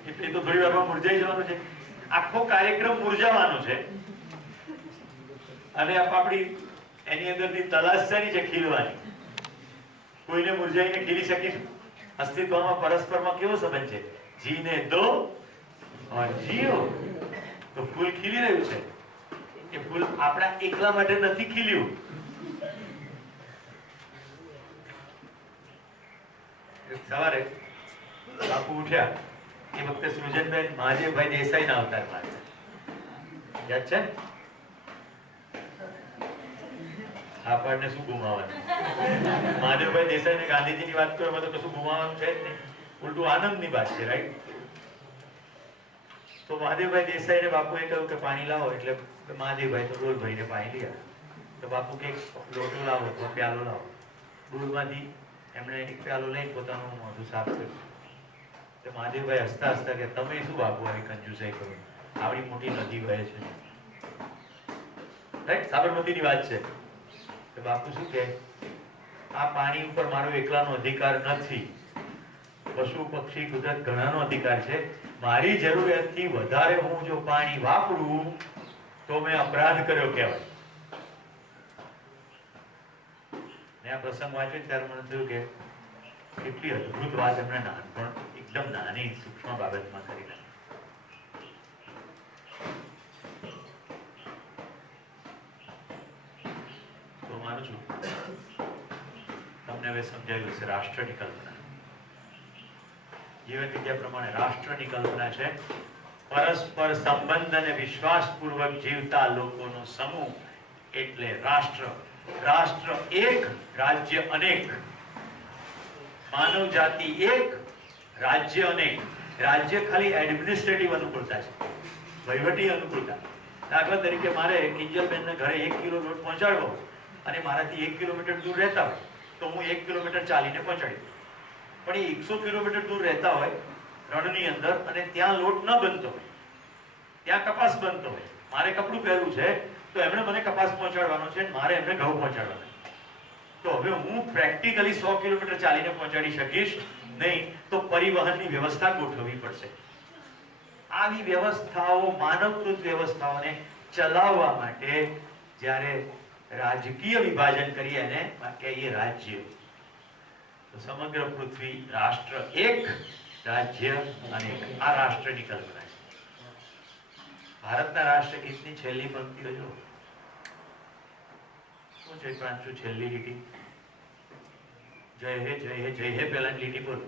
એટલે તો થોડી વારમાં મુરઝાઈ જવાનું છે. આખો કાર્યક્રમ મુરઝાવાનો છે અને આપણી એની અંદરની તલાશ છે ખીલવાની. કોઈને મુરઝાઈને ખીલી શકીશું? અસ્તિત્વમાં પરસ્પરમાં કેવો સંબંધ છે? જીને દો ઓર જીઓ. તો ફૂલ ખીલી રહ્યું છે. એ ફૂલ આપણા એકલા માટે નથી ખીલ્યું. સવારે બાપુ ઉઠ્યા એ વખતે સૃજનબેન મહાદેવભાઈ દેસાઈ ના અવતાર માં યાદ છે? આપણને શું ગુમાવવાનું? મહાદેવભાઈ દેસાઈ ને ગાંધીજી ની વાત કરો તો કશું ગુમાવવાનું છે જ નહીં, ઉલટું આનંદ ની વાત છે. રાઈટ? તો મહાદેવભાઈ દેસાઈ ને બાપુએ કહ્યું કે પાણી લાવો, એટલે મહાદેવભાઈ તો ડોલ ભરીને પાણી લઈ આવ્યા. તો બાપુ કે લોટો લાવો અથવા પ્યાલો લાવો. ડોલમાંથી એમણે એક પ્યાલો લઈને પોતાનું મોઢું સાફ કર્યું. તો મહાદેવભાઈ હસતા હસતા કે તમે શું બાપુ આવી કંજુસાઈ કરો? આવડી મોટી નદી વહે છે. રાઈટ? સાબરમતીની વાત છે. તો બાપુ શું કે આ પાણી ઉપર મારો એકલાનો અધિકાર નથી. પશુ પક્ષી કુદરત ઘણાનો અધિકાર છે. મારી જરૂરિયાતથી વધારે હું જો પાણી વાપરું તો મેં અપરાધ કર્યો કહેવાય. આ પ્રસંગ વાંચ્યો ત્યારે મને થયું કે કેટલી અદ્ભુત વાત એમણે નાનપણ એકદમ નાની સૂક્ષ્મ બાબતમાં કરી નાખી. તો માનું છું તમને હવે સમજાયું હશે રાષ્ટ્રની કલ્પના. જીવન વિદ્યા પ્રમાણે રાષ્ટ્રની કલ્પના છે પરસ્પર સંબંધ અને વિશ્વાસપૂર્વક જીવતા લોકોનો સમૂહ એટલે રાષ્ટ્ર. રાષ્ટ્ર એક, રાજ્ય અનેક. માનવ જાતિ એક, રાજ્ય અનેક. રાજ્ય ખાલી એડમિનિસ્ટ્રેટિવ અનુકૂળતા છે, વહીવટી અનુકૂળતા. દાખલા તરીકે મારે કિંજલબેનને ઘરે 1 કિલો લોટ પહોંચાડવો અને મારાથી 1 કિલોમીટર દૂર રહેતા હોય તો હું 1 કિલોમીટર ચાલીને પહોંચાડી. પણ એ 100 કિલોમીટર દૂર રહેતા હોય રણની અંદર અને ત્યાં લોટ ન બનતો હોય, ત્યાં કપાસ બનતો હોય, મારે કપડું પહેરવું છે તો એમણે મને કપાસ પહોંચાડવાનો છે, મારે એમને ઘઉં પહોંચાડવાના. તો હવે હું પ્રેક્ટિકલી 100 કિલોમીટર ચાલીને પહોંચાડી શકીશ નહીં, તો પરિવહનની વ્યવસ્થા ગોઠવવી પડશે. આવી વ્યવસ્થાઓ, માનવકૃત વ્યવસ્થાઓને ચલાવવા માટે જ્યારે રાજકીય વિભાજન કરીએ એને કહીએ રાજ્ય. તો સમગ્ર પૃથ્વી રાષ્ટ્ર એક, રાજ્ય અનેક. આ રાષ્ટ્રની કલ્પના છે. ભારતના રાષ્ટ્રગીતની છેલ્લી પંક્તિઓ જો શું છે? પાંચું છેલ્લી લીટી જય હે જય હે જય હે પહેલાની લીટી બોલ.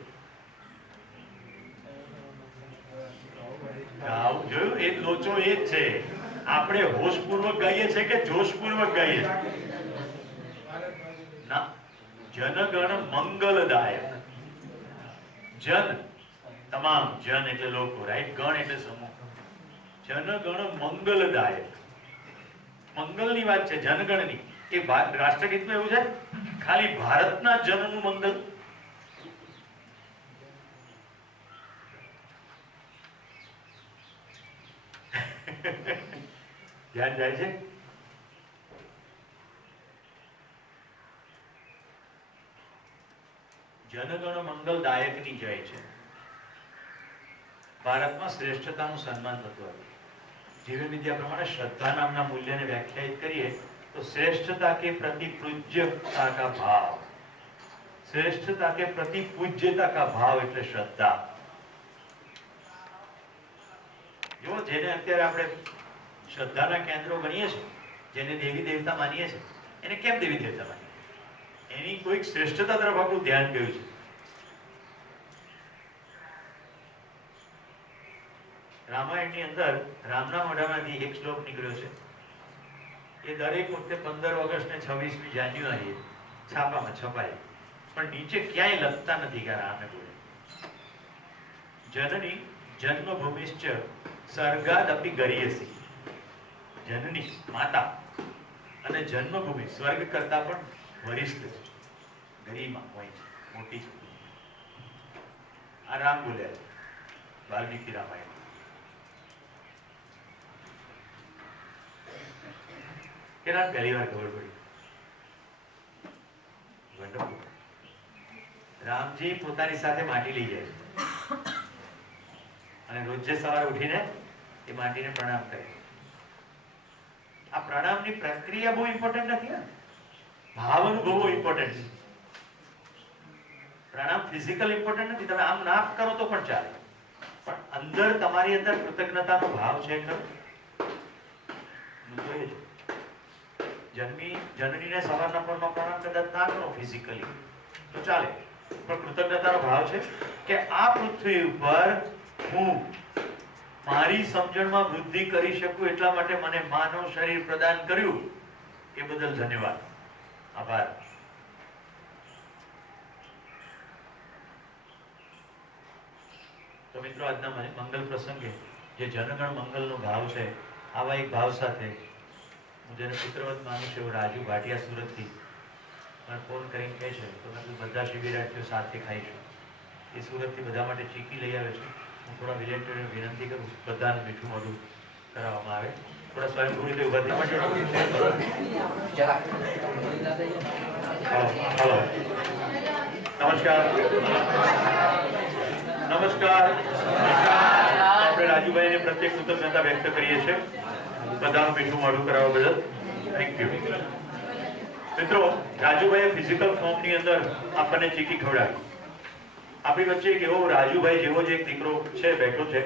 ગાવ જોયું? એ લોચો એ જ છે. આપણે હોશપૂર્વક ગાઈએ છે કે જોશપૂર્વક ગાઈએ છે? ના, જનગણ મંગલદાયક. જન તમામ, જન એટલે લોકો, રાઈટ? ગણ એટલે સમૂહ. જનગણ મંગલદાયક. મંગલની વાત છે, જનગણની. એ રાષ્ટ્રગીતમાં એવું છે ખાલી ભારતના જનનું મંગલ. ધ્યાન જાય છે? જનગણ મંગલદાયકની જય છે. ભારતમાં શ્રેષ્ઠતાનું સન્માન થતું હતું. જીવન વિદ્યા પ્રમાણે શ્રદ્ધા નામના મૂલ્યને વ્યાખ્યાયિત કરીએ તો શ્રેષ્ઠતા કે પ્રતિ પૂજ્યતા કા ભાવ, श्रेष्ठता के प्रति पूज्यता का भाव એટલે શ્રદ્ધા. જો જેને અત્યારે આપણે શ્રદ્ધાના કેન્દ્રો ગણીએ છીએ, જેને દેવી દેવતા માનીએ છીએ, એને કેમ દેવી દેવતા માનીએ? એની કોઈક શ્રેષ્ઠતા તરફ આપણું ધ્યાન ગયું છે. રામાયણની અંદર રામના મોઢામાંથી એક શ્લોક નીકળ્યો છે. એ દરેક વખતે 15 ઓગસ્ટ ને 26મી જાન્યુઆરીએ છાપામાં છપાય, પણ નીચે ક્યાંય લખતા નથી કે રામે બોલે. જનની જન્મભૂમિશ્ચ સ્વર્ગાદપી ગરીયસી. જનની માતા અને જન્મભૂમિ સ્વર્ગ કરતા પણ વરિષ્ઠ છે, ગરિમા હોય છે, મોટી છે. આ રામ બોલ્યા છે વાલ્મીકી રામાયણ. કેના પહેલી વાર ખબર પડી? વંડરફુલ. રામજી પોતાની સાથે માટી લઈ જાય છે અને રોજે સવારે ઉઠીને એ માટીને પ્રણામ કરે. આ પ્રણામની પ્રક્રિયા બહુ ઇમ્પોર્ટન્ટ નથી, ને ભાવ અનુભવો ઇમ્પોર્ટન્ટ છે. પ્રણામ ફિઝિકલ ઇમ્પોર્ટન્ટ નથી. તમે આમ ના કરો તો પણ ચાલે, પણ અંદર તમારી અંદર કૃતજ્ઞતાનો ભાવ છે ખરો? જનનીને સવારના પરમાં પ્રણામ કદાચ ના કરો ફિઝિકલી તો ચાલે, પણ કૃતજ્ઞતાનો ભાવ છે કે આ પૃથ્વી ઉપર હું મારી સમજણમાં વૃદ્ધિ કરી શકું એટલા માટે મને માનવ શરીર પ્રદાન કર્યું, એ બદલ ધન્યવાદ, આભાર. તો મિત્રો, આજના મંગલ પ્રસંગે જે જનગણ મંગલનો ભાવ છે, આવા એક ભાવ સાથે હું જેને પુત્રવત માનું છું, રાજુ ભાટિયા સુરતથી મને ફોન કરીને કહે છે તો મેં બધા શિબિરાર્થીઓ સાથે ખાઈશું. એ સુરતથી બધા માટે ચીકી લઈ આવે છે. હું થોડા વિલેન્ટરીને વિનંતી કરું બધાને મીઠું મોઢું કરાવવામાં આવે. થોડા સ્વયંભૂ રીતે ઉભા થવા. હલો, નમસ્કાર. નમસ્કાર. આપણે રાજુભાઈને પ્રત્યેક કૃતજ્ઞતા વ્યક્ત કરીએ છીએ બધાનું મીઠું મોઢું કરાવવા બદલ. Thank you. મિત્રો, રાજુભાઈએ ફિઝિકલ ફોર્મની અંદર આપણને ચીકી ખવડાવી. આપણી વચ્ચે એક એવો રાજુભાઈ જેવો જ એક દીકરો છે, બેઠો છે.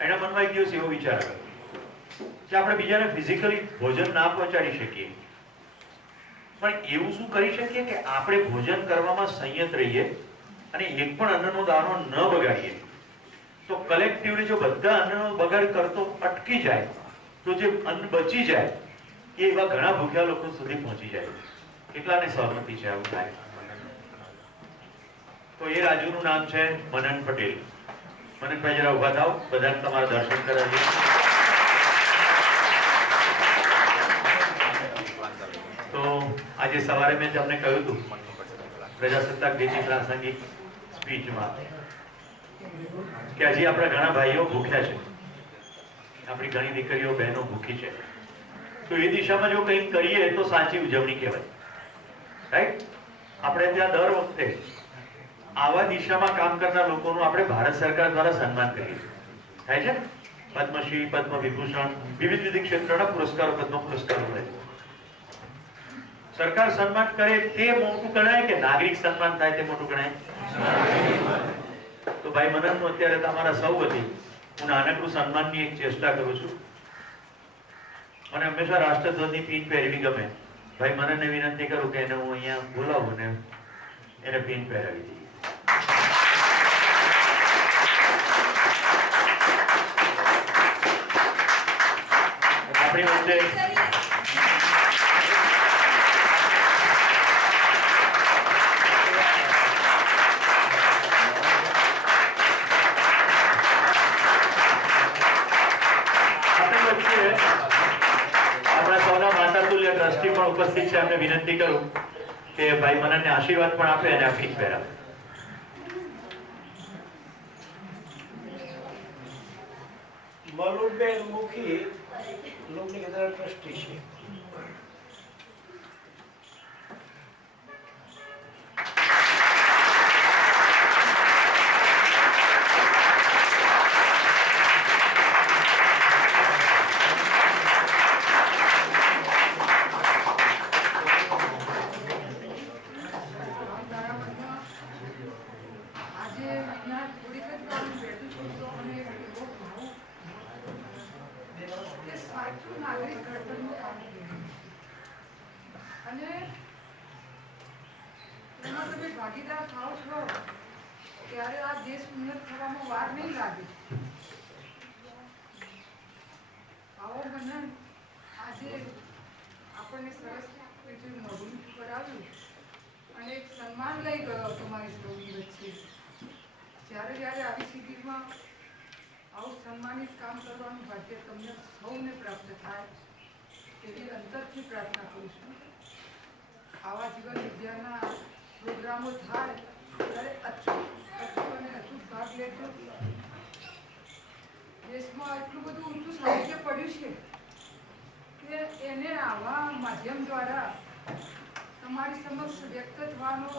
એના મનમાં એક દિવસ એવો વિચાર આવ્યો કે આપણે બીજાને ફિઝિકલી ભોજન ના પહોંચાડી શકીએ, પણ એવું શું કરી શકીએ કે આપણે ભોજન કરવામાં સંયત રહીએ અને એક પણ અન્નનો દાણો ન બગાડીએ. તો કલેક્ટિવલી જો બધા અન્નનો બગાડ કરતો અટકી જાય તો જે અન્ન બચી જાય એ એવા ઘણા ભૂખ્યા લોકો સુધી પહોંચી જાય. કેટલાને સહમતિ છે આવું થાય? તો એ રાજુનું નામ છે મનન પટેલ. મનનભાઈ જરા ઉભા થાવ, બધાને તમારા દર્શન કરાવીએ. તો આજે સવારે મેં તમને કહ્યું હતું પ્રજાસત્તાક દિનની પ્રાસંગિક સ્પીચમાં કે હજી આપણા ઘણા ભાઈઓ ભૂખ્યા છે, આપણી ઘણી દીકરીઓ બહેનો ભૂખી છે. તો એ દિશામાં જો કંઈક કરીએ તો સાચી ઉજવણી કહેવાય, રાઈટ? આપણે ત્યાં દર વખતે આવા દિશામાં કામ કરનાર લોકોનું આપણે ભારત સરકાર દ્વારા સન્માન કરીએ છીએ. થાય છે પદ્મશ્રી, પદ્મ વિભૂષણ, વિવિધ વિવિધ ક્ષેત્રના પુરસ્કારો, પદ્મ પુરસ્કારો મળે. સરકાર સન્માન કરે તે મોટું ગણાય કે નાગરિક સન્માન થાય તે મોટું ગણાય? તો ભાઈ મનનનું અત્યારે તમારા સૌ વતી હું નાનકડું સન્માનની એક ચેષ્ટા કરું છું. મને હંમેશા રાષ્ટ્રધ્વજની પીન પહેરવી ગમે. ભાઈ મનનને વિનંતી કરું કે એને હું અહીંયા બોલાવું ને એને પીન પહેરાવી દઈએ. આપણી વચ્ચે ટ્રસ્ટી પણ ઉપસ્થિત છે. એમને વિનંતી કરું કે ભાઈ મનનને આશીર્વાદ પણ આપે અને આ પીન પહેરાવે. મલુબેન મુખી लोकनी केदार ट्रस्टी છે. ભાગીદાર થાવ છો ત્યારે આ દેશ ઉન્નત થવામાં વાર નહીં લાગે. આવો મને આજે આપણને સરસ રીતે મોઢું કરાવ્યું અને એક સન્માન લઈ ગયો તમારી સૌની વચ્ચે. જ્યારે જ્યારે આવી સ્થિતિમાં આવું સન્માનિત કામ કરવાનું ભાગ્ય તમને સૌને પ્રાપ્ત થાય એવી અંતરથી પ્રાર્થના કરું છું. આવા જીવન વિદ્યાના પ્રોગ્રામો થાય ત્યારે અચૂક અને અચૂક ભાગ લેજો. દેશમાં એટલું બધું ઊંચું સાહિત્ય પડ્યું છે કે એને આવા માધ્યમ દ્વારા તમારી સમક્ષ વ્યક્ત થવાનો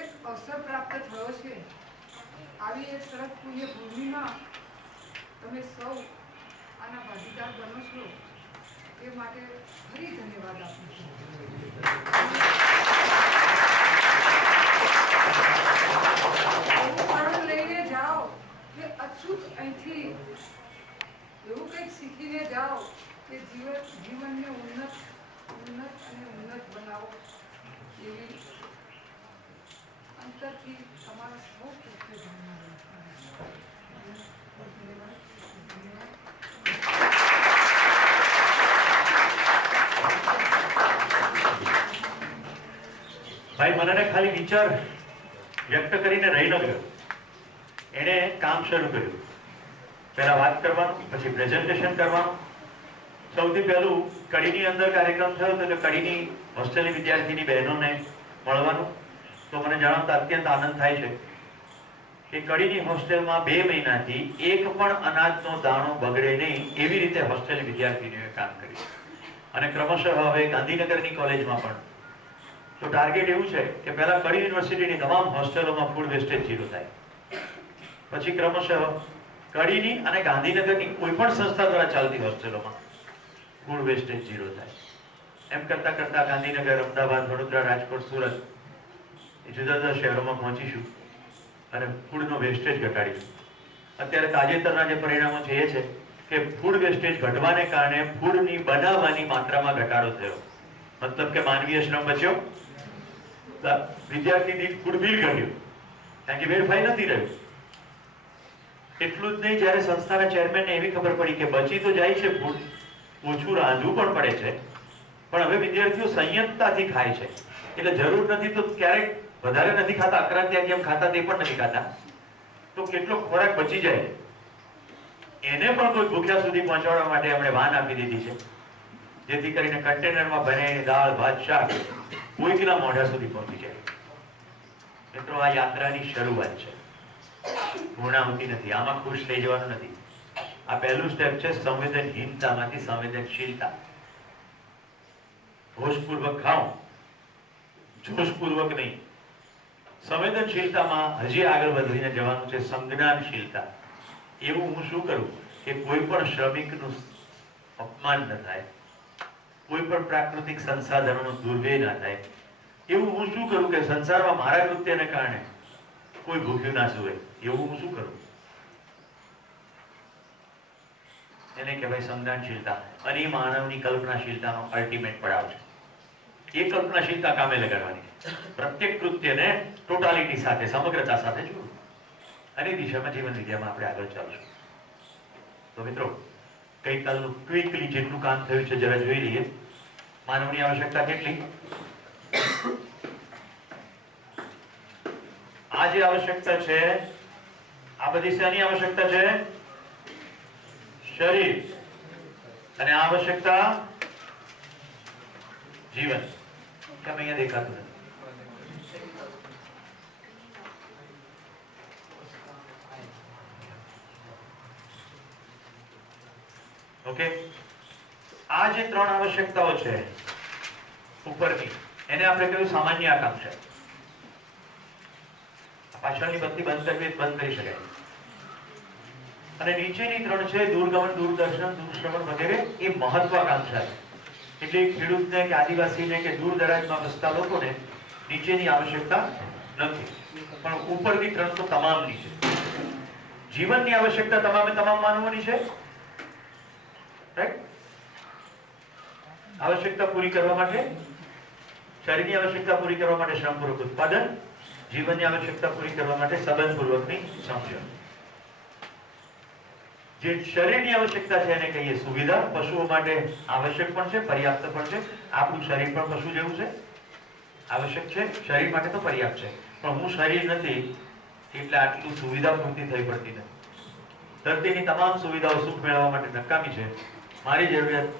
એક અવસર પ્રાપ્ત થયો છે. આવી એક સરસ પુણ્ય ભૂમિમાં તમે સૌ આના ભાગીદાર બનો છો એ માટે ફરી ધન્યવાદ આપું છું. લઈને જાઓ કે અચૂક અહીંથી એવું કંઈક શીખીને જાઓ કે જીવનને ઉન્નત અને ઉન્નત બનાવો એવી અંતરથી તમારા સૌ પ્રત્યે ભાઈ મને ખાલી વિચાર વ્યક્ત કરીને રહી ન ગયો. એને કામ શરૂ કર્યું. પહેલા વાત કરવાનું, પછી પ્રેઝન્ટેશન કરવાનું. સૌથી પહેલું કડીની અંદર કાર્યક્રમ થયો તો કડીની હોસ્ટેલની વિદ્યાર્થીની બહેનોને મળવાનું. તો મને જણાવતા અત્યંત આનંદ થાય છે કે કડીની હોસ્ટેલમાં 2 મહિનાથી એક પણ અનાજનો દાણો બગડે નહીં એવી રીતે હોસ્ટેલની વિદ્યાર્થીનીઓએ કામ કર્યું. અને ક્રમશઃ હવે ગાંધીનગરની કોલેજમાં પણ તો ટાર્ગેટ એવું છે કે પહેલા કડી યુનિવર્સિટીની તમામ હોસ્ટેલોમાં ફૂડ વેસ્ટેજ 0 થાય. પછી ક્રમશઃ કડીની અને ગાંધીનગરની કોઈ પણ સંસ્થા દ્વારા ચાલતી હોસ્ટેલોમાં ફૂડ વેસ્ટેજ 0 થાય. એમ કરતા કરતા ગાંધીનગર, અમદાવાદ, વડોદરા, રાજકોટ, સુરત એ જુદા જુદા શહેરોમાં પહોંચીશું અને ફૂડનો વેસ્ટેજ ઘટાડીશું. અત્યારે તાજેતરના જે પરિણામો છે એ છે કે ફૂડ વેસ્ટેજ ઘટવાને કારણે ફૂડની બનાવવાની માત્રામાં ઘટાડો થયો. મતલબ કે માનવીય શ્રમ બચ્યો, વિદ્યાર્થી દીઠ ફૂડ બિલ ઘટ્યું, કારણ કે વેડફાઈ નથી રહ્યું. એટલું જ નહીં, જ્યારે સંસ્થાના ચેરમેનને એવી ખબર પડી કે બચી તો જાય છે ફૂડ, ઓછું રાંધવું પણ પડે છે, પણ હવે વિદ્યાર્થીઓ સંયમતાથી ખાય છે એટલે જરૂર નથી તો ક્યારેક વધારે નથી ખાતા, અકરાંત્યા કેમ ખાતા તે પણ નથી ખાતા, તો કેટલો ખોરાક બચી જાય એને પણ કોઈ ભૂખ્યા સુધી પહોંચાડવા માટે આપણે વાન આપી દીધી છે, જેથી કરીને કન્ટેનરમાં ભરેલી દાળ, ભાત, શાક કોઈકના મોઢા સુધી પહોંચી જાય. મિત્રો, આ યાત્રાની શરૂઆત છે, પૂર્ણાહુતિ નથી. આમાં ખુશ થઈ જવાનું નથી. આ પહેલું સ્ટેપ છે સંવેદનહીનતામાંથી સંવેદનશીલતા. હોશપૂર્વક ખાઓ, જોશપૂર્વક નહીં. સંવેદનશીલતામાં હજી આગળ વધીને જવાનું છે સંજ્ઞાનશીલતા. એવું હું શું કરું કે કોઈ પણ શ્રમિકનું અપમાન ન થાય, કોઈ પણ પ્રાકૃતિક સંસાધનોનો દુર્વ્યય ના થાય. એવું હું શું કરું કે સંસારમાં મારા કૃત્યને કારણે કોઈ ભૂખ્યું ના સૂવે. એવું હું શું કરું? એને કહેવાય સંજ્ઞાનશીલતા. અને એ માનવની કલ્પનાશીલતાનો અલ્ટિમેટ પડાવ છે. એ કલ્પનાશીલતા કામે લગાડવાની. પ્રત્યેક કૃત્યને ટોટાલિટી સાથે, સમગ્રતા સાથે જોડવું. અને દિશામાં જીવન વિદ્યામાં આપણે આગળ ચાલશું. તો મિત્રો, ગઈકાલનું ક્વિકલી જેટલું કામ થયું છે જરા જોઈ લઈએ. માનવની આવશ્યકતા કેટલી? આ જે આવશ્યકતા છે, આ બધી શેની આવશ્યકતા છે? શરીર. અને આ આવશ્યકતા જીવન. કેમ અહીંયા દેખાતું નથી? ઓકે, આ જે ત્રણ આવશ્યકતાઓ છે ઉપરની, એને આપણે કહ્યું સામાન્ય આકાંક્ષા. પાછળની બત્તી બંધ કરવી બંધ કરી શકાય. અને નીચેની ત્રણ છે દૂરગમન, દૂરદર્શન, દૂરશ્રવણ વગેરે, એ મહત્વાકાંક્ષા છે. એટલે ખેડૂતને કે આદિવાસીને કે દૂર દરાજમાં વસતા લોકોને નીચેની આવશ્યકતા નથી, પણ ઉપરની ત્રણ તો તમામની છે. જીવનની આવશ્યકતા તમામે તમામ માનવોની છે. રાઈટ? આવશ્યકતા પૂરી કરવા માટે, શરીરની આવશ્યકતા પૂરી કરવા માટે શ્રમપૂર્વક ઉત્પાદન, જીવનની આવશ્યકતા પૂરી કરવા માટે સંબંધપૂર્વકની સમજણ. જે શરીરની આવશ્યકતા છે એને કહીએ સુવિધા. પશુઓ માટે આવશ્યક પણ છે, પર્યાપ્ત પણ છે. આપણું શરીર પણ પશુ જેવું છે, આવશ્યક છે. શરીર માટે તો પર્યાપ્ત છે, પણ હું શરીર નથી એટલે આટલું સુવિધા પૂરતી થઈ પડતી નથી. ધરતીની તમામ સુવિધાઓ સુખ મેળવવા માટે નકામી છે. મારી જરૂરિયાત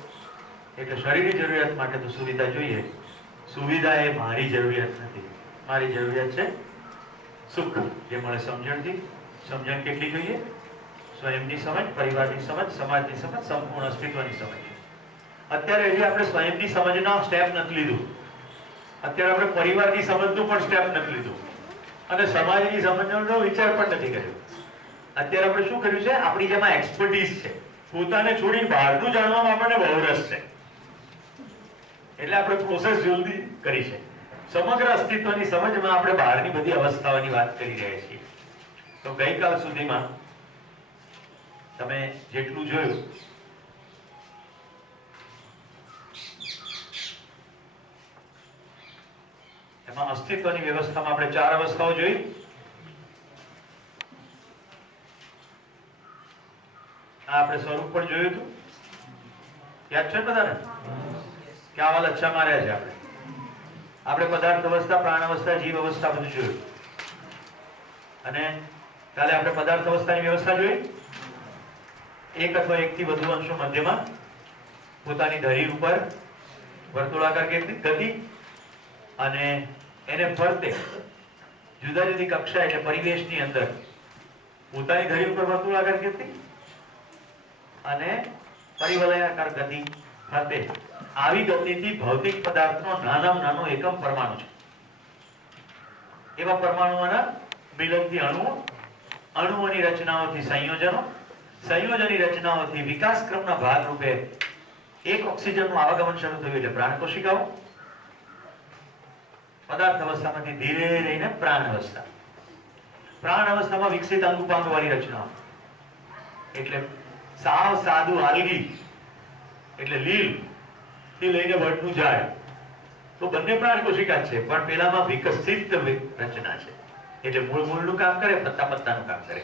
એટલે શરીરની જરૂરિયાત માટે તો સુવિધા જોઈએ. સુવિધા એ મારી જરૂરિયાત નથી. મારી જરૂરિયાત છે સુખ, જે મળે સમજણથી. સમજણ કેટલી જોઈએ? સ્વયંની સમજ, પરિવારની સમજ, સમાજની સમજ, સંપૂર્ણ અસ્તિત્વની સમજ. અત્યારે હજી આપણે સ્વયંની સમજના સ્ટેપ નથી લીધું. અત્યારે આપણે પરિવારની સમજનું પણ સ્ટેપ નથી લીધું અને સમાજની સમજનો વિચાર પણ નથી કર્યો. અત્યારે આપણે શું કર્યું છે? આપણી જેમાં એક્સપર્ટીઝ છે, પોતાને છોડીને બહારનું જાણવામાં આપણને બહુ રસ છે, એટલે આપણે પ્રોસેસ જલ્દી કરી છે. સમગ્ર અસ્તિત્વની સમજમાં આપણે બહારની બધી અવસ્થાઓની વાત કરી રહ્યા છીએ. તો ગઈકાલ સુધીમાં તમે જેટલું જોયું એમાં અસ્તિત્વની વ્યવસ્થામાં આપણે 4 અવસ્થાઓ જોઈ. આપણે સ્વરૂપ પણ જોયું હતું, યાદ છે બધાને? કે આવા લચ્છા માર્યા છે આપણે પદાર્થ અવસ્થા, પ્રાણ અવસ્થા, જીવ અવસ્થા બધું જોયું. અને કાલે આપણે પદાર્થ અવસ્થાની વ્યવસ્થા જોઈ. એક અથવા એકથી વધુ અંશો મધ્યમાં પોતાની ધરી ઉપર વર્તુળાકાર ગતિ અને એને ફરતે જુદા જુદી કક્ષા એટલે પરિવેશની અંદર પોતાની ધરી ઉપર વર્તુળાકાર ગતિ અને પરિવલયાકાર ગતિ ફરતે. આવી ગતિથી ભૌતિક પદાર્થનો નાનામાં નાનો એકમ પરમાણુ છે. એવા પરમાણુઓના મિલનથી અણુઓ, અણુઓની રચનાઓથી સંયોજનો, સંયોજનની રચનાઓથી વિકાસ ક્રમના ભાગરૂપે એક ઓક્સિજનનું આવાગમન શરૂ થયું એટલે પ્રાણ કોશિકાઓ. પદાર્થ અવસ્થામાંથી ધીરે રહીને પ્રાણ અવસ્થા. પ્રાણ અવસ્થામાં વિકસિત અંગુપાંગ વાળી રચનાઓ એટલે સાવ સાદું આલ્ગી એટલે લીલ થી લઈને વટનું ઝાડ, તો બંને પ્રાણ કોશિકા છે, પણ પેલામાં વિકસિત રચના છે એટલે મૂળ મૂળનું કામ કરે, પત્તા પત્તાનું કામ કરે.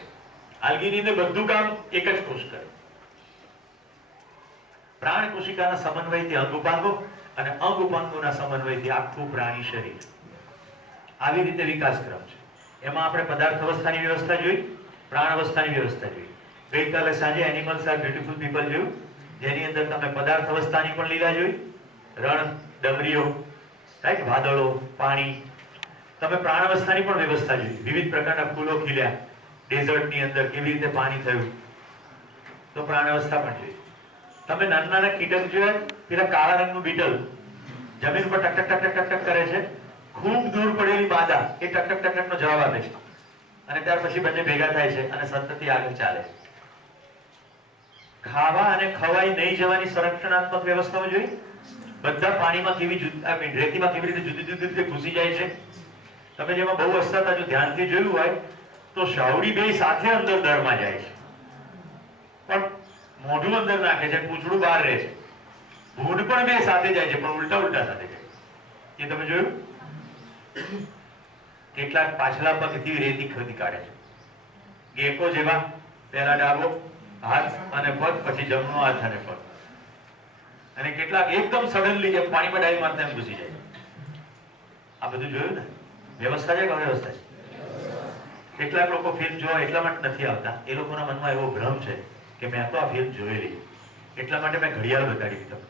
આલ્ગીની અંદર બધું કામ એક જ કોષ કરે. પ્રાણ કોશિકાના સમન્વયથી અંગ ઉપાંગો અને અંગ ઉપાંગોના સમન્વયથી આખું પ્રાણી શરીર. આવી રીતે વિકાસ ક્રમ છે. એમાં આપણે પદાર્થ અવસ્થાની વ્યવસ્થા જોઈ, પ્રાણ અવસ્થાની વ્યવસ્થા જોઈ. ગઈકાલે સાંજે એનિમલ્સ આર બ્યુટીફુલ પીપલ જોયું, જેની અંદર તમે પદાર્થ અવસ્થાની પણ લીલા જોઈ, રણ, ડમરીઓ, રાઈટ, વાદળો, પાણી. તમે પ્રાણ અવસ્થાની પણ વ્યવસ્થા જોઈ, વિવિધ પ્રકારના ફૂલો ખીલ્યા, ડેઝર્ટની અંદર કેવી રીતે પાણી થયું, તો પ્રાણ અવસ્થા પણ જોઈ. તમે નાના નાના કીટક જોયા, પેલા કાળા રંગનું બીટલ જમીન પર ટક ટક ટક ટક ટક કરે છે, ખૂબ દૂર પડેલી બાધા એ ટક ટક ટક ટક નો જવાબ આપે છે અને ત્યાર પછી બંને ભેગા થાય છે અને સંતતિ આગળ ચાલે. ખાવા અને ખવાઈ નહીં જવાની સંરક્ષણાત્મક વ્યવસ્થાઓ જોઈ. બધા પાણીમાં કેવી રેતીમાં કેવી રીતે જુદી જુદી રીતે ઘૂસી જાય છે. તમે જેમાં બહુ અવસ્થા જો ધ્યાનથી જોયું હોય તો શાવડી બે સાથે અંદર દળમાં જાય છે, પણ મોઢું અંદર નાખે છે, પૂંછડું બહાર રહે છે. ભૂંડ પણ બે સાથે જાય છે, પણ ઉલટા ઉલટા સાથે જાય. એ તમે જોયું? કેટલાક પાછલા પગથી રેતી ખોદી કાઢે છે, ગેકો જેવા. પહેલા ડાબો હાથ અને પગ, પછી જમણો હાથ અને પગ. અને કેટલાક એકદમ સડનલી જેમ પાણીમાં ડાઈ મારતા એમ ઘૂસી જાય. આ બધું જોયું ને? વ્યવસ્થા છે કે અવ્યવસ્થા છે? કેટલાક લોકો ફિલ્મ જોવા એટલા માટે નથી આવતા, એ લોકોના મનમાં એવો ભ્રમ છે કે મેં તો આ ફિલ્મ જોયેલી, એટલા માટે મેં ઘડિયાળ બતાડી તમને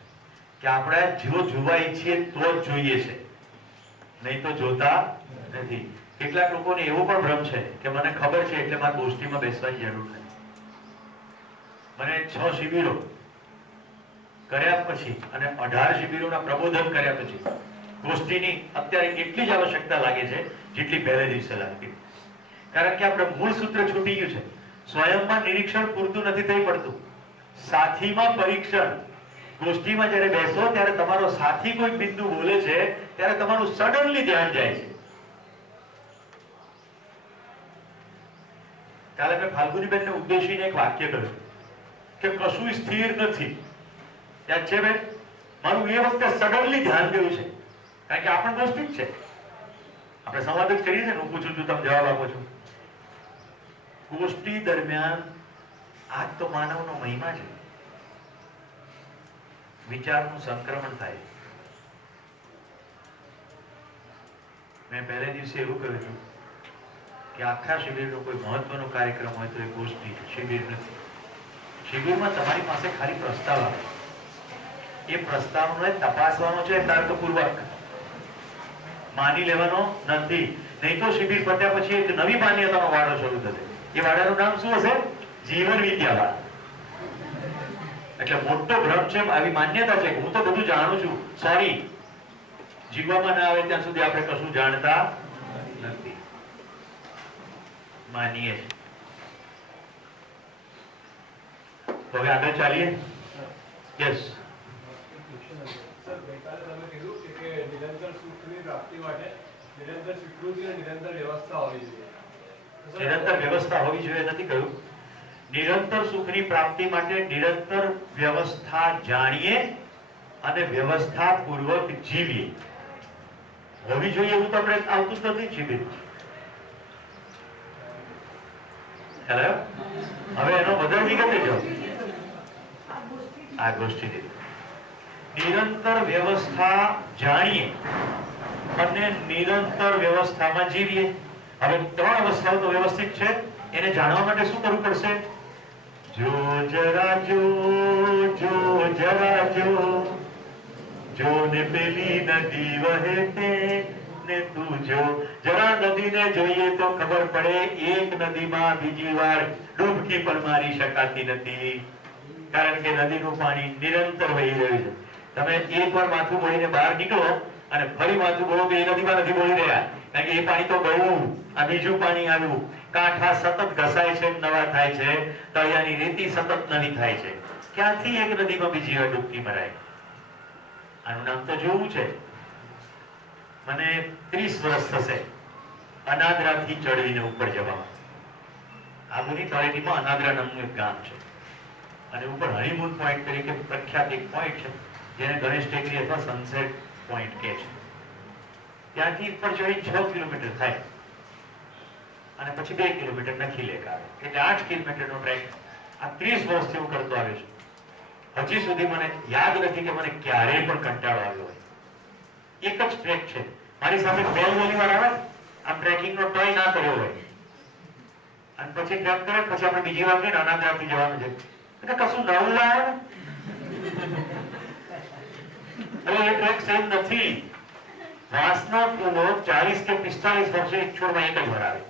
કે આપણે જો જોવા ઈચ્છીએ તો જ જોઈએ છે, નહીં તો જોતા નથી. કેટલાક લોકોને એવો પણ ભ્રમ છે કે મને ખબર છે એટલે મારે ગોષ્ઠીમાં બેસવાની જરૂર નથી. મને 6 શિબિરો કર્યા પછી અને 18 શિબિરોના પ્રબોધન કર્યા પછી ગોષ્ઠીની અત્યારે એટલી જ આવશ્યકતા લાગે છે જેટલી પહેલે દિવસે લાગતી. કારણ કે આપણે મૂળ સૂત્ર છૂટી ગયું છે. સ્વયંમાં નિરીક્ષણ પૂરતું નથી થઈ પડતું, સાથીમાં પરીક્ષણ. ગોષ્ઠીમાં જ્યારે બેસો ત્યારે તમારો સાથી કોઈ બિંદુ બોલે છે ત્યારે તમારું સડનલી ધ્યાન જાય છે. કાલે મેં ફાલ્ગુનીબેનને ઉદ્દેશીને એક વાક્ય કહ્યું કે કશું સ્થિર નથી. યાદ છે બેન? મારું એ વખતે સડનલી ધ્યાન ગયું છે, કારણ કે આપણ ગોષ્ઠી જ છે, આપણે સંવાદ જ કરીએ છીએ ને. હું પૂછું છું, તમે જવાબ આપો છો. ગોષ્ઠી દરમિયાન આ તો માનવનો મહિમા છે, વિચારનું સંક્રમણ થાય. મેં પહેલે દિવસે એવું કહ્યું હતું કે આખા શિબિરનો કોઈ મહત્વનો કાર્યક્રમ હોય તો એ ગોષ્ઠી શિબિર નથી. શિબિરમાં તમારી પાસે ખાલી પ્રસ્તાવ આવે, એ પ્રસ્તાવને તપાસવાનો છે તર્કપૂર્વક, માની લેવાનો નથી. નહીં તો શિબિર પત્યા પછી એક નવી માન્યતાનો વાડો શરૂ થશે. એ વાડાનું નામ શું હશે? જીવન વિદ્યા. એટલે મોટો ભ્રમ છે, આવી માન્યતા છે કે હું તો બધું જાણું છું. સોરી, જીવવામાં ના આવે ત્યાં સુધી આપણે કશું જાણતા નથી, માનીએ છીએ. તો હવે આગળ ચાલીએ. યસ નિરંતર સુખની પ્રાપ્તિ માટે નિરંતર સ્વીકૃતિ અને નિરંતર વ્યવસ્થા હોવી જોઈએ. નિરંતર વ્યવસ્થા હોવી જોઈએ નથી કહ્યું. નિરંતર સુખની પ્રાપ્તિ માટે નિરંતર વ્યવસ્થા જાણીએ અને વ્યવસ્થા પૂર્વક જીવીએ હોવી જોઈએ. એવું તો આપણે આવતું જ નથી. જીવી હેલો, હવે એનો વધારે વિગતે જાઓ. આ ગોષ્ઠી નિરંતર વ્યવસ્થા જાણીએ અને નિરંતર વ્યવસ્થામાં જીવીએ. હવે 3 અવસ્થાઓ તો વ્યવસ્થિત છે, એને જાણવા માટે શું કરવું પડશે? જો જરા જો, જો જરા જો, જો ને પેલી નદી વહે તે ને તું જો. જરા નદીને જોઈએ તો ખબર પડે એક નદીમાં બીજી વાર ડૂબકી પણ મારી શકાતી નથી, કારણ કે નદીનું પાણી નિરંતર વહી રહ્યું છે. તમે એકવાર માથું બોળીને બહાર નીકળો અને ફરી માથું બોળો તો એ નદીમાં નથી બોળી રહ્યા, કારણ કે એ પાણી તો ગયું, આ બીજું પાણી આવ્યું. કાંઠા સતત ઘસાય છે, નવા થાય છે, તળિયાની રેતી સતત નવી થાય છે. ક્યાંથી એક નદીમાં બીજી વાર ડૂબકી મરાય? આનું નામ તો જોવું છે. મને 30 વર્ષ થશે અનાદરાથી ચડવીને ઉપર જવામાં. આબુની તળેટીમાં અનાદરા નામનું એક ગામ છે અને ઉપર હનીમૂન પોઈન્ટ તરીકે પ્રખ્યાત એક પોઈન્ટ છે જેને ગણેશ ટેકરી અથવા સનસેટ પોઈન્ટ કહે છે. ત્યાંથી ઉપર ચડી 6 કિલોમીટર થાય અને પછી 2 કિલોમીટર નખી લેક આવે, એટલે 8 કિલોમીટરનો ટ્રેક આ 30 વર્ષથી હું કરતો આવ્યો છું. હજી સુધી મને યાદ નથી કે મને ક્યારેય પણ કંટાળો આવ્યો હોય. એક જ ટ્રેક છે, મારી સાથે બેલ વોલીવાર આવે, આ ટ્રેકિંગનો ટ્રાય ના કર્યો હોય અને પછી ટ્રેક કરે, પછી આપણે બીજી વાર કહીને અનાદરાથી જવાનું છે, એટલે કશું નવું લાવે. હવે એ ટ્રેક સેમ નથી. વાંસના ફૂલો 40 કે 45 વર્ષે એક છોડમાં એક જ વાર આવે.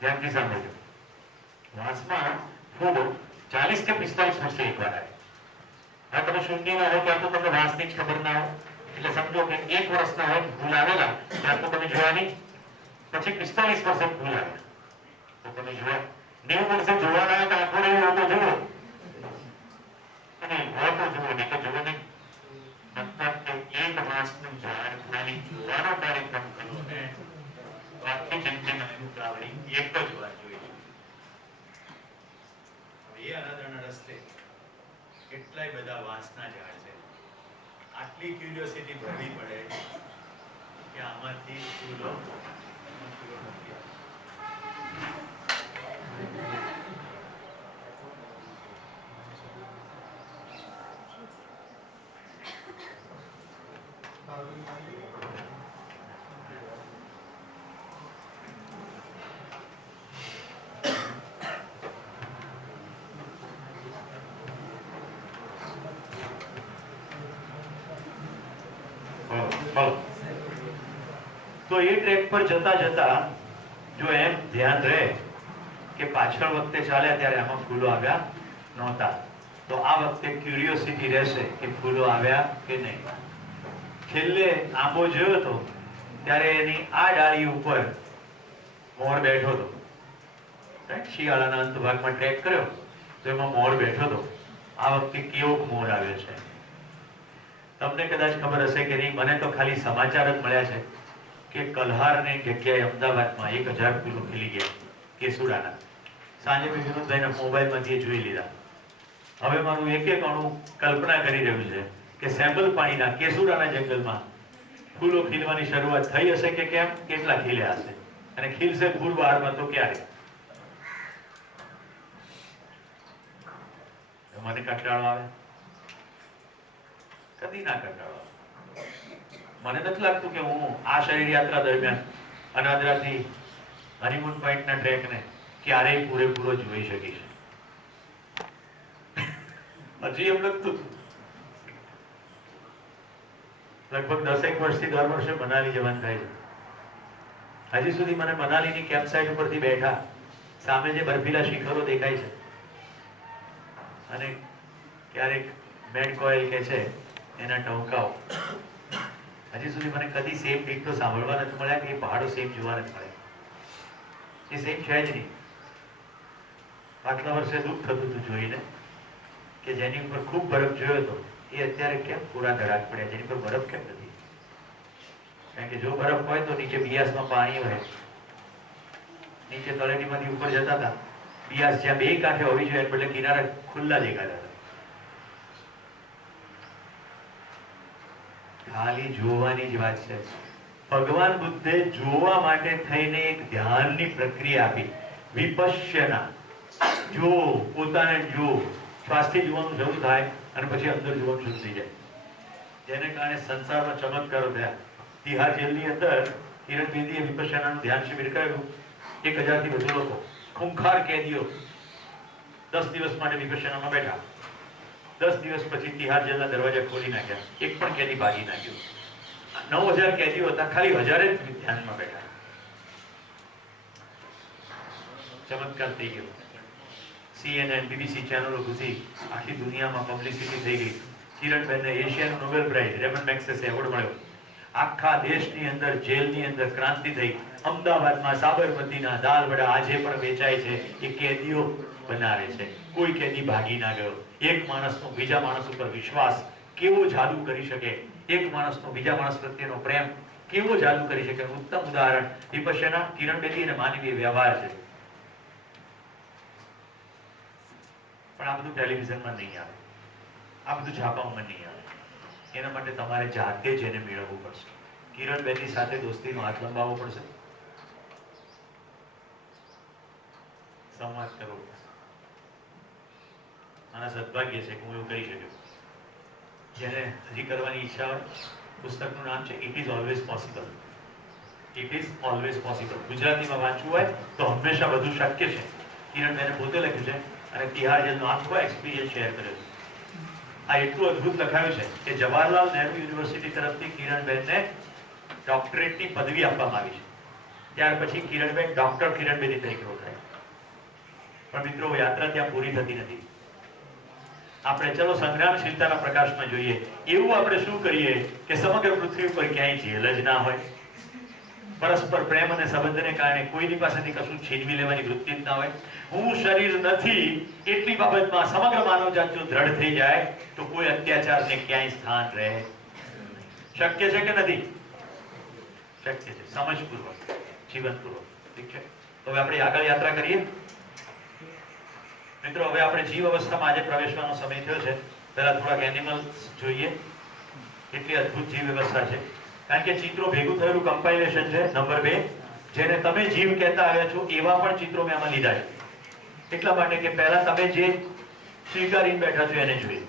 ધ્યાનથી સાંભળજો. વાંસમાં ફૂલો 40 કે 45 વર્ષે એક વાર આવે. હા, તમે શૂન્યમાં હો ત્યાં તો તમને વાંસની જ ખબર ના હોય, એટલે સમજો કે 1 વર્ષના હોય ફૂલ આવેલા ત્યાં તો તમે જોયા નહીં, પછી 45 વર્ષે ફૂલ આવે તો તમે જોયા. 90 વર્ષે જોવાના તો આખો રહ્યો હોય તો જુઓ અને હોય તો જુઓ, નહીં તો જુઓ નહીં. મતલબ એક વાંસનું ઝાડ ખાલી જોવાનો કાર્યક્રમ કર્યો ને આખી જિંદગી ગાવડી એક જ વાર જોઈ. હવે એ અનાદરના રસ્તે કેટલાય બધા વાંસના ઝાડ છે. આટલી ક્યુરિયોસિટી ભરવી પડે કે આમાંથી ફૂલો નથી તો એ ટ્રેક પર જતા જતા જો એમ ધ્યાન રહે કે પાછળ વખતે ચાલ્યા ત્યારે આમાં ફૂલો આવ્યા નહોતા, તો આ વખતે ક્યુરિયોસિટી રહેશે કે ફૂલો આવ્યા કે નહીં. છેલ્લે આંબો જોયો હતો ત્યારે એની આ ડાળી ઉપર મોર બેઠો હતો. શિયાળાના અંત ભાગમાં ટ્રેક કર્યો તો એમાં મોર બેઠો હતો. આ વખતે કેવો મોર આવ્યો છે તમને કદાચ ખબર હશે કે નહીં. મને તો ખાલી સમાચાર જ મળ્યા છે કે કલ્હારની જગ્યાએ અમદાવાદમાં 1000 ફૂલો ખીલી ગયા કેસુડાના. સાંજે મેં વિનોદભાઈના મોબાઈલમાંથી એ જોઈ લીધા. હવે મારું એક અણુ કલ્પના કરી રહ્યું છે કે સેમ્પલ પાણીના કેસુડાના જંગલમાં ફૂલો ખીલવાની શરૂઆત થઈ હશે કે કેમ, કેટલા ખીલ્યા હશે અને ખીલશે પૂર્વ બહારમાં તો ક્યારે. મને કંટાળો આવે? કદી ના કંટાળો આવે. મને નથી લાગતું કે હું આ શરીર યાત્રા દરમિયાન અનાદરાથી હનીમૂન પોઈન્ટના ટ્રેકને ક્યારેય પૂરેપૂરો જોઈ શકીશ. હજી એમ લાગતું લગભગ 10 વર્ષથી દર વર્ષે મનાલી જવાનું થાય છે. હજી સુધી મને મનાલીની કેમ્પસાઇટ ઉપરથી બેઠા સામે જે બર્ફીલા શિખરો દેખાય છે અને ક્યારેક મેડકોઇલ કે છે એના ટહુકાઓ, હજી સુધી મને કદી સેમ ડીટો સાંભળવા નથી મળ્યા કે એ પહાડો સેમ જોવા નથી મળ્યા. એ સેમ છે જ નહીં. આટલા વર્ષે દુઃખ થતું હતું જોઈને કે જેની ઉપર ખૂબ બરફ જોયો હતો એ અત્યારે કેમ પૂરા ધડાક પડ્યા, જેની પર બરફ કેમ નથી. કારણ કે જો બરફ હોય તો નીચે બિયાસમાં પાણી હોય, નીચે તળેટીમાંથી ઉપર જતા હતા. બિયાસ જ્યાં બે કાંઠે હોવી જોઈએ એટલે કિનારા ખુલ્લા દેખાતા હતા. ખાલી જોવાની જ વાત છે. ભગવાન બુદ્ધે જોવા માટે થઈને એક ધ્યાનની પ્રક્રિયા આપી, વિપશ્યના. જો પોતાને જો શ્વાસથી જોવાનું શરૂ થાય અને પછી અંદર જોવાનું શરૂ થઈ જાય, જેને કારણે સંસારમાં ચમત્કારો થયા. તિહાર જેલની અંદર કિરણ બેદીએ વિપશ્યનાનું ધ્યાન શિબિર કરેલું. 1000 થી વધુ લોકો, ખૂંખાર કેદીઓ 10 દિવસ માટે વિપશ્યનામાં બેઠા. 10 દિવસ પછી તિહાર જેલના દરવાજા ખોલી નાખ્યા. એક પણ કેદી ભાગી નાખ્યો. 9000 કેદીઓ હતા, ખાલી 1000 જ ધ્યાનમાં બેઠા. ચમત્કાર થઈ ગયો. CNN, BBC ચેનલો ઘૂસી આખી દુનિયામાં પબ્લિસિટી થઈ ગઈ. કિરણબેનને Asian Nobel prize, Ramon Magsaysay award મળ્યો. આખા દેશની અંદર જેલની અંદર ક્રાંતિ થઈ. અમદાવાદમાં સાબરમતીના દાલ વડા આજે પણ વેચાય છે. એ કેદીઓ બનાવે છે. કોઈ કેદી ભાગી ના ગયો. એક માણસનો બીજા માણસ ઉપર વિશ્વાસ કેવો જાદુ કરી શકે, એક માણસનો બીજા માણસ પ્રત્યેનો પ્રેમ કેવો જાદુ કરી શકે. ઉત્તમ ઉદાહરણ વિપશ્યના, કિરણ બેદી અને માનવીય વ્યવહાર છે. પણ આ બધું ટેલિવિઝનમાં નહીં આવે, આ બધું છાપામાં નહીં આવે. એના માટે તમારે જાતે જ એને મેળવવું પડશે. કિરણ બેદી સાથે દોસ્તીનો હાથ લંબાવવો પડશે, સંવાદ કરવો પડશે. મારા સદભાગ્ય છે કે હું એવું કરી શક્યો. જેને હજી કરવાની ઈચ્છા હોય, પુસ્તકનું નામ છે it is always possible. It is always possible. ગુજરાતીમાં વાંચવું હોય તો હંમેશા બધું શક્ય છે. કિરણબેને પોતે લખ્યું છે અને તિહાર જેલનો આખો એક્સપિરિયન્સ શેર કર્યો છે. આ એટલું અદ્ભુત લખાયું છે કે જવાહરલાલ નહેરુ યુનિવર્સિટી તરફથી કિરણબેનને ડોક્ટરેટની પદવી આપવામાં આવી છે. ત્યાર પછી કિરણબેન ડોક્ટર કિરણ બેદી તરીકે ઓળખાય. પણ મિત્રો, યાત્રા ત્યાં પૂરી થતી નથી. આપણે ચલો સંગ્રામશીલતાના પ્રકાશમાં જોઈએ. એવું આપણે શું કરીએ કે સમગ્ર પૃથ્વી ઉપર ક્યાંય જેલ જ ના હોય, પરસ્પર પ્રેમ અને સંબંધને કારણે કોઈની પાસેથી કશું છીનવી લેવાની વૃત્તિ જ ના હોય. હું શરીર નથી એટલી બાબતમાં સમગ્ર માનવજાત જો દ્રઢ થઈ જાય તો કોઈ અત્યાચારને ક્યાંય સ્થાન રહે. શક્ય છે કે નથી? શક્ય છે, સમજપૂર્વક, જીવનપૂર્વક. ઠીક છે, તો હવે આપણે આગળ યાત્રા કરીએ. મિત્રો, હવે આપણે જીવ અવસ્થામાં આજે પ્રવેશવાનો સમય થયો છે. પહેલા થોડાક એનિમલ્સ જોઈએ. એટલી અદ્ભુત જીવ વ્યવસ્થા છે. કારણ કે ચિત્રો ભેગું થયેલું કમ્પાઇલેશન છે. નંબર 2, જેને તમે જીવ કહેતા આવ્યા છો એવા પણ ચિત્રો મેં આમાં લીધા છે. એટલા માટે કે પહેલા તમે જે સ્વીકારીને બેઠા છો એને જોઈએ.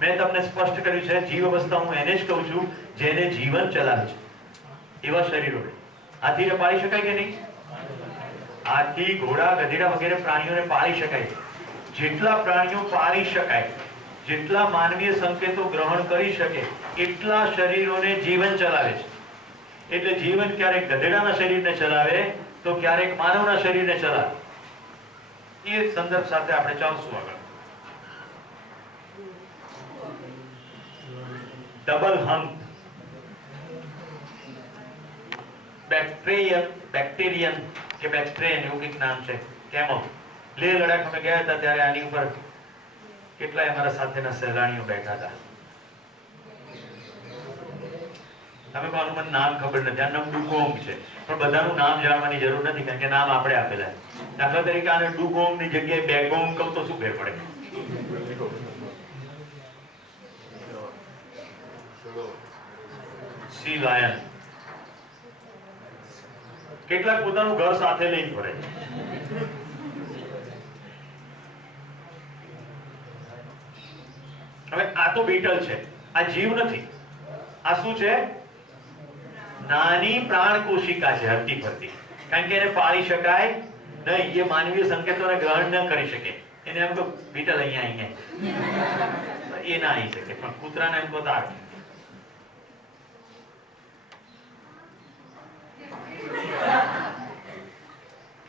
મેં તમને સ્પષ્ટ કર્યું છે, જીવ અવસ્થા હું એને જ કહું છું જેને જીવન ચલાવે છે. એવા શરીરો. હાથીને પાળી શકાય કે નહીં? હાથી, ઘોડા, ગધેડા વગેરે પ્રાણીઓને પાળી શકાય. જેટલા પ્રાણીઓ પાળી શકાય, જેટલા માનવીય સંકેતો ગ્રહણ કરી શકે એટલા શરીરોને જીવન ચલાવે છે. એટલે જીવન ક્યારેક ગધેડાના શરીરને ચલાવે તો ક્યારેક માનવના શરીરને ચલાવે. એ સંદર્ભ સાથે આપણે ચાલશું આગળ. ડબલ હમ્પ, બેક્ટેરિયન કે બેક્ટેરિયન એવું કંઈક નામ છે, કેમો. લેહ લડાખ અમે ગયા હતા ત્યારે આની ઉપર કેટલાય અમારા સાથેના સહેલાણીઓ બેઠા હતા. તમે કોનું મને નામ ખબર નથી, આ નામ ડુગોંગ છે, પણ બધાનું નામ જાણવાની જરૂર નથી કારણ કે નામ આપણે આપેલા. દાખલા તરીકે આને ડુગોંગ ની જગ્યાએ બેગોંગ કહું તો શું ફેર પડે? C lion. કેટલાક પોતાનું ઘર સાથે લઈને ફરે. હવે આ તો બીટલ છે, આ જીવ નથી. આ શું છે? નાની પ્રાણ કોશિકા છે હરતી ફરતી, કારણ કે એને પાળી શકાય નહીં, એ માનવીય સંકેતોને ગ્રહણ ન કરી શકે. એને એમ તો બીટલ અહીંયા એ ના આવી શકે, પણ કૂતરાને એમ તો તાર.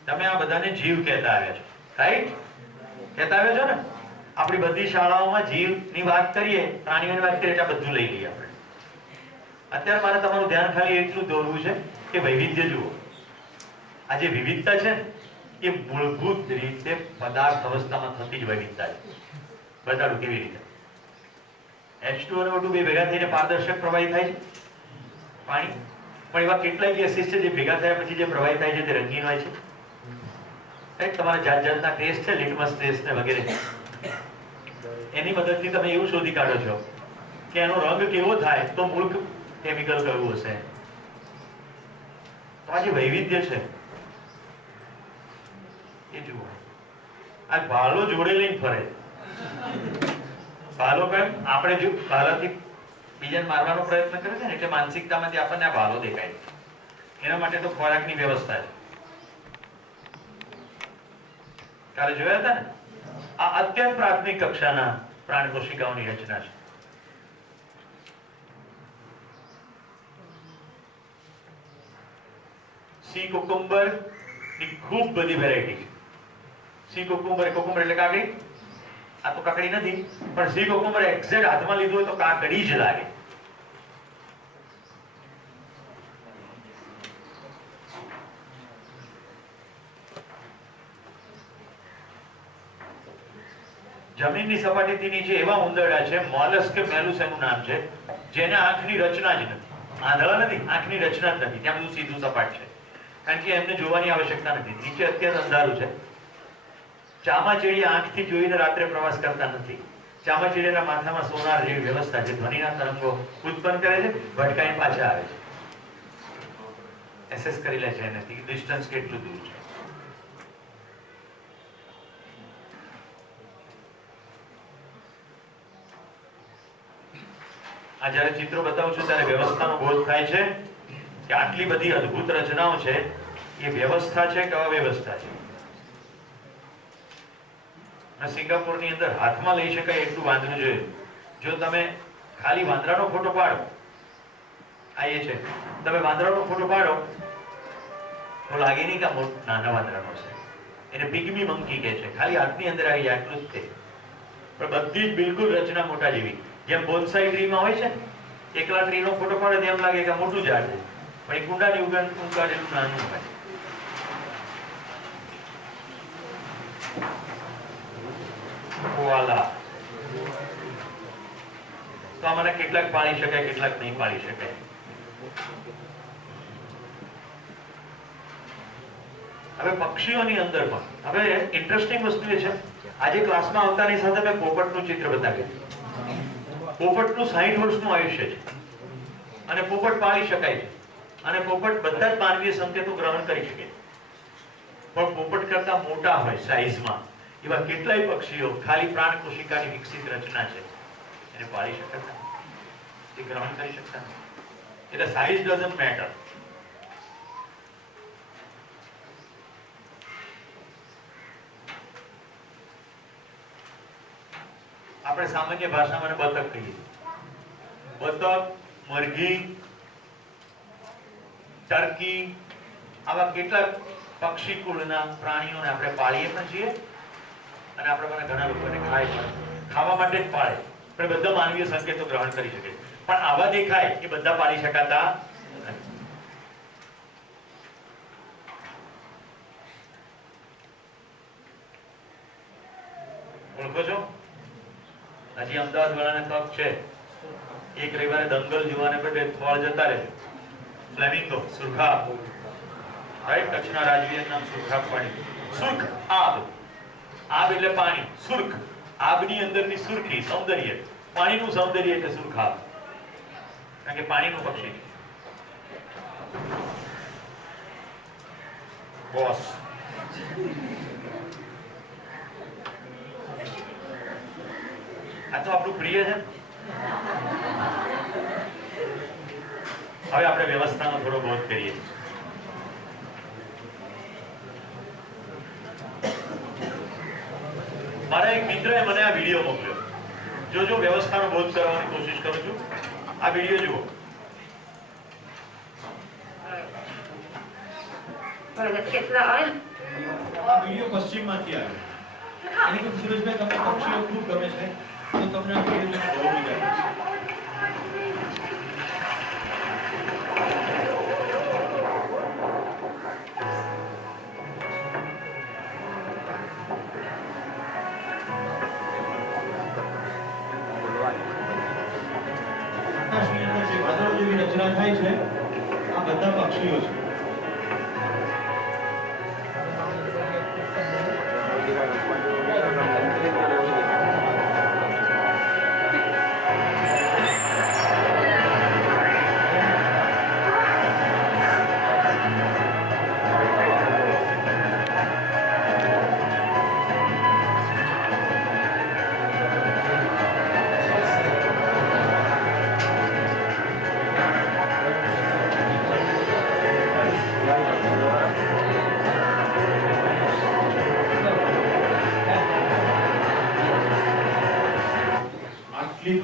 તમે આ બધાને જીવ કહેતા આવ્યા છો, રાઈટ? કહેતા આવ્યા છો ને? આપણી બધી શાળાઓમાં જીવની વાત કરીએ, પ્રાણીઓની વાત કરીએ એટલે બધું લઈ લઈએ આપણે. અત્યારે મારે તમારું ધ્યાન ખાલી એટલું દોરવું છે કે વૈવિધ્ય જુઓ. આ જે વિવિધતા છે એ મૂળભૂત રીતે પદાર્થ અવસ્થામાં થતી જ વિવિધતા છે. બતાડું કેવી રીતે. H2 અને O2 બે ભેગા થઈને પારદર્શક પ્રવાહી થાય છે પાણી, પણ એવા કેટલાય ગેસીસ છે જે ભેગા થયા પછી જે પ્રવાહી થાય છે તે રંગીન હોય છે. તમારા જાત જાતના ટેસ્ટ છે, લિટમસ ટેસ્ટ ને વગેરે, એની મદદથી તમે એવું શોધી કાઢો છો કે એનો રંગ કેવો થાય તો મૂળ કેમિકલ કયું હશે. તો આ જે વૈવિધ્ય છે એ જુઓ. આ ભાલો જોડે લઈને ફરે. ભાલો કેમ? આપણે જો ભાલાથી બીજાને મારવાનો પ્રયત્ન કરે છે ને એટલે માનસિકતામાંથી આપણને આ ભાલો દેખાય. એના માટે તો ખોરાકની વ્યવસ્થા છે. કાલે જોયા હતા ને? આ અત્યંત પ્રાથમિક કક્ષાના પ્રાણ કોશિકાઓની રચના છે. સી કુકુંબર ની ખૂબ બધી વેરાયટી છે. સી કુકુંબર એટલે કાકડી. આ તો કાકડી નથી, પણ સી કુકુંબર એક્ઝેક્ટ હાથમાં લીધું હોય તો કાકડી જ લાગે. જમીનની સપાટીથી નીચે એવા ઉંદરડા છે, મોલસ્ક કે મેલુસ એનું નામ છે, જેને આંખની રચના જ નથી. આંધળા નથી, આંખની રચના જ નથી. ત્યાં બધું સીધું સપાટ છે, કારણ કે એમને જોવાની આવશ્યકતા નથી. નીચે અત્યંત અંધારું છે. ચામાચીડિયા આંખથી જોઈને રાત્રે પ્રવાસ કરતા નથી. ચામાચીડિયાના માથામાં સોનાર જેવી વ્યવસ્થા છે, ધ્વનિના તરંગો ઉત્પન્ન કરે છે, ભટકાઈને પાછા આવે છે. એસેસ કરી લે છે એનાથી ડિસ્ટન્સ કેટલું દૂર છે. આ જયારે ચિત્રો બતાવું છું ત્યારે વ્યવસ્થાનો બોધ થાય છે કે આટલી બધી અદ્ભુત રચનાઓ છે એ વ્યવસ્થા છે કે અવ્યવસ્થા છે. સિંગાપુરની અંદર હાથમાં લઈ શકાય એટલું વાંદરું જોયું. જો તમે ખાલી વાંદરાનો ફોટો પાડો, આ એ છે, તમે વાંદરાનો ફોટો પાડો તો લાગે નહીં કે નાના વાંદરાનો છે. એને પિગ્મી મંકી કહે છે. ખાલી હાથની અંદર આવી જાય આટલું જ છે, પણ બધી જ બિલકુલ રચના મોટા જેવી. જેમ બોન્સાઈ ટ્રીમાં હોય છે, એકલા ટ્રીનો ફોટો પાડે તેમ લાગે કે મોટું ઝાડ છે, પણ એ કુંડાની ઉગાડેલું નાનું હોય. કોઆલા તો આમાંના કેટલાક પાળી શકાય, કેટલાક નહીં પાળી શકાય. હવે પક્ષીઓની અંદર પણ હવે ઇન્ટરેસ્ટિંગ વસ્તુ એ છે, આજે ક્લાસમાં આવતાની સાથે મેં પોપટનું ચિત્ર બતાવ્યું. પોપટનું 60 વર્ષનું આયુષ્ય છે અને પોપટ પાળી શકાય છે અને પોપટ બધા જ માનવીય સંકેતો ગ્રહણ કરી શકે. પણ પોપટ કરતા મોટા હોય સાઈઝમાં એવા કેટલાય પક્ષીઓ ખાલી પ્રાણ કોશિકાની વિકસિત રચના છે, એને પાળી શકતા નથી, એ ગ્રહણ કરી શકતા નથી. એટલે સાઈઝ ડઝન્ટ મેટર. આપણે સામાન્ય ભાષામાં બતક કહીએ. બતક, મરઘી, ટર્કી, આવા કેટલાક પક્ષી કુળના પ્રાણીઓને આપણે પાળીએ પણ છીએ અને આપણે ઘણા લોકોને ખાય પણ, ખાવા માટે જ પાળે, પણ બધા માનવીય સંકેતો ગ્રહણ કરી શકે. પણ આવા દેખાય એ બધા પાડી શકાતા નથી. ઓળખો છો? હજી અમદાવાદ વાળાને તક છે, એક રવિવારે દંગલ જોવાને બદલે થોડ જતા રહેજો. ફ્લેમિંગો, સુરખાબ, રાઈટ? કચ્છના રાજવીર નામ સુરખાબ પાણી. સુર્ખ આબ, આબ એટલે પાણી, સુર્ખ આબની અંદરની સુરખી સૌંદર્ય, પાણીનું સૌંદર્ય એટલે સુરખાબ, કારણ કે પાણીનું પક્ષી. બોસ આ તો આપણું પ્રિય છે. હવે આપણે વ્યવસ્થાનો થોડો બોધ કરીએ. મારા એક મિત્રએ મને આ વિડીયો મોકલ્યો. જો વ્યવસ્થાનો બોધ કરવાની કોશિશ કરું છું. આ વિડીયો જુઓ. આ વિડીયો પશ્ચિમમાંથી આવ્યો. એટલે કે સુરેશભાઈ, તમને પક્ષીઓ ખૂબ ગમે છે તો તમને આ વિડીયો બહુ મજા આવે છે. આકાશની અંદર જે વાદળો જેવી રચના થાય છે, આ બધા પક્ષીઓ છે.